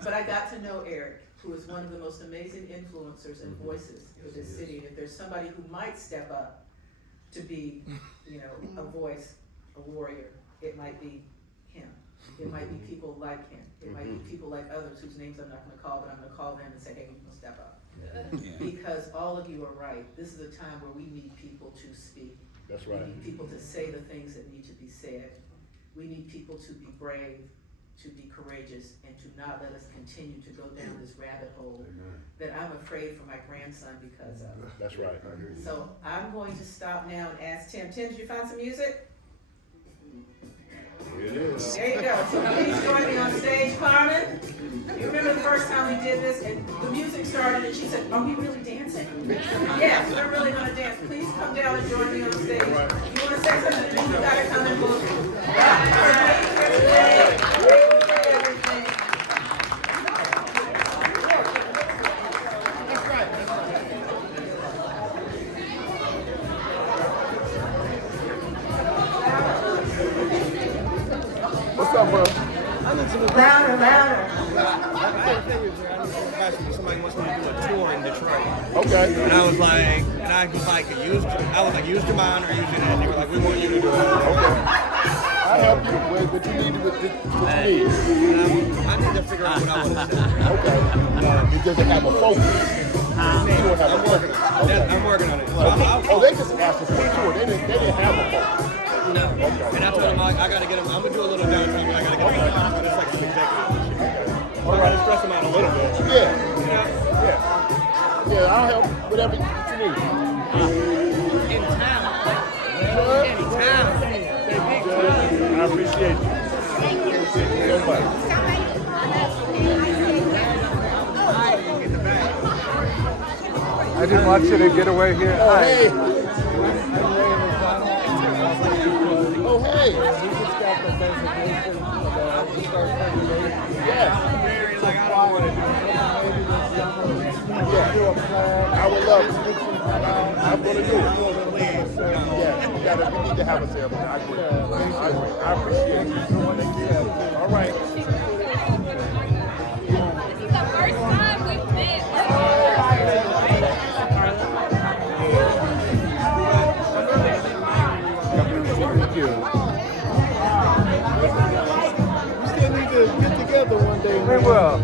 But I got to know Eric, who is one of the most amazing influencers and voices for this city. And if there's somebody who might step up to be, you know, a voice, a warrior, it might be him. It might be people like him. It might be people like others whose names I'm not gonna call, but I'm gonna call them and say, hey, you must step up. Because all of you are right. This is a time where we need people to speak. That's right. We need people to say the things that need to be said. We need people to be brave, to be courageous, and to not let us continue to go down this rabbit hole that I'm afraid for my grandson because of. That's right. So I'm going to stop now and ask Tim. Tim, did you find some music? There you go. So please join me on stage, Carmen. You remember the first time we did this and the music started and she said, "Are we really dancing?" Yes, we're really gonna dance. Please come down and join me on stage. You wanna say something to me? You gotta come and book. What's up, bro? Louder, louder. Somebody wants me to do a tour in Detroit. Okay. And I was like, use Jamon or use it. And they were like, we want you to do it. Okay. I'll help you with what you need. What you need. I need to figure out what I want to say. Okay. It doesn't have a focus. I'm working on it. So they just asked us for a tour. They didn't have a focus. No. Okay. And I told them I gotta get them. I'm gonna do a little downtime, but I gotta get them. But it's like some executive. I'm gonna stress them out a little bit. Yeah, I'll help whatever you need. In town. In town. I appreciate you. Appreciate you so much. I didn't want you to get away here. Oh, hey. Oh, hey. We just got the designation to start regulating. Yeah. Like, I don't want to do Yeah. I would love to. I'm going to do it. Yeah, we need to have a ceremony. I agree. I appreciate you. All right. This is the first time we've met. Thank you. We still need to get together one day. We will.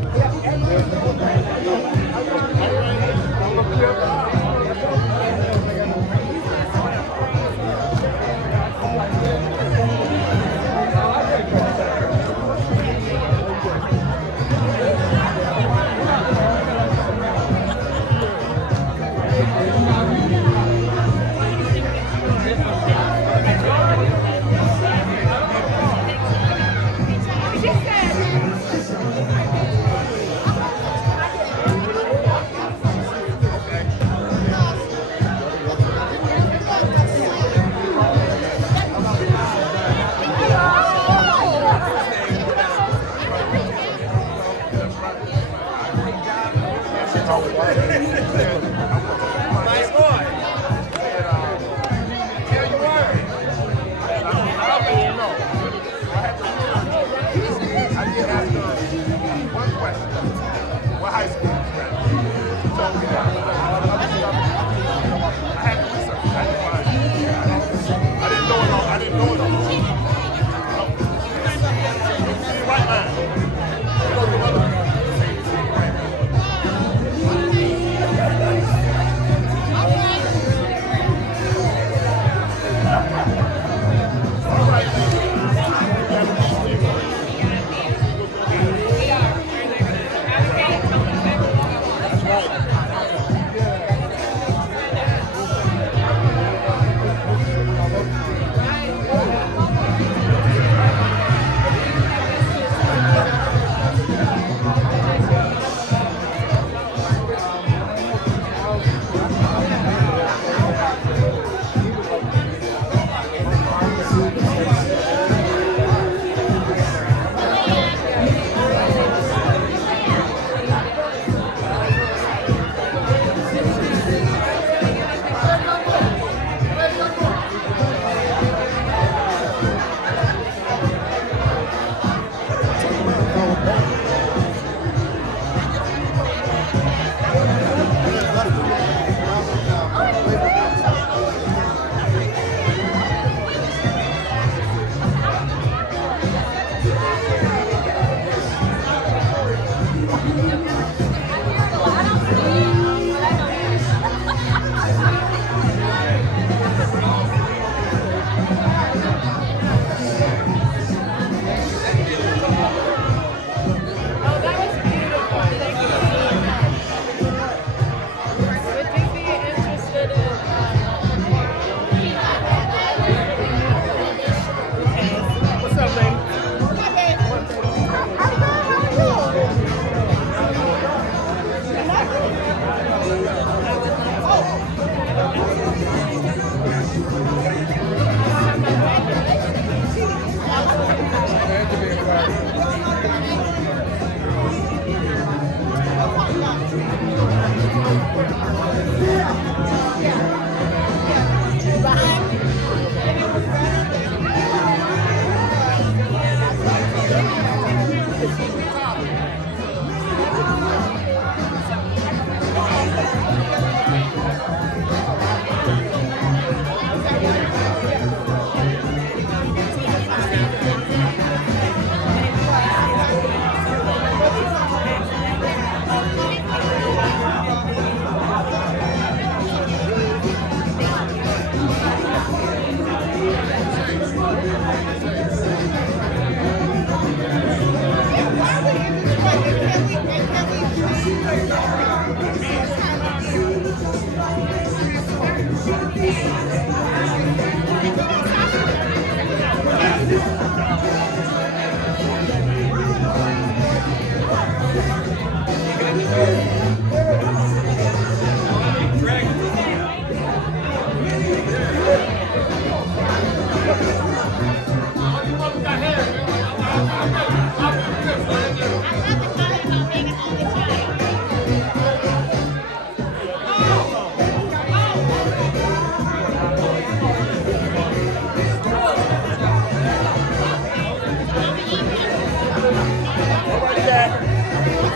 All right, Jack.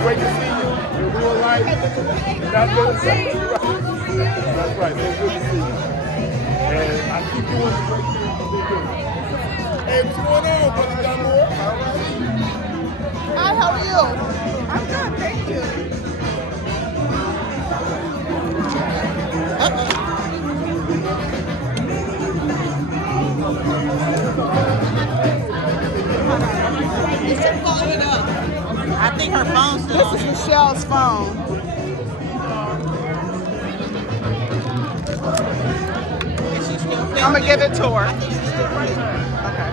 Great to see you in real life. God bless you. That's right. So good to see you. And I keep doing the great things you've been doing. Hey, what's going on, Brother Dunmore? Hi, how are you? I'm good, thank you. Is she pulling it up? I think her phone's still This on. is Michelle's phone. Is she still filming? I'm gonna give it to her. I think she's still right. Okay.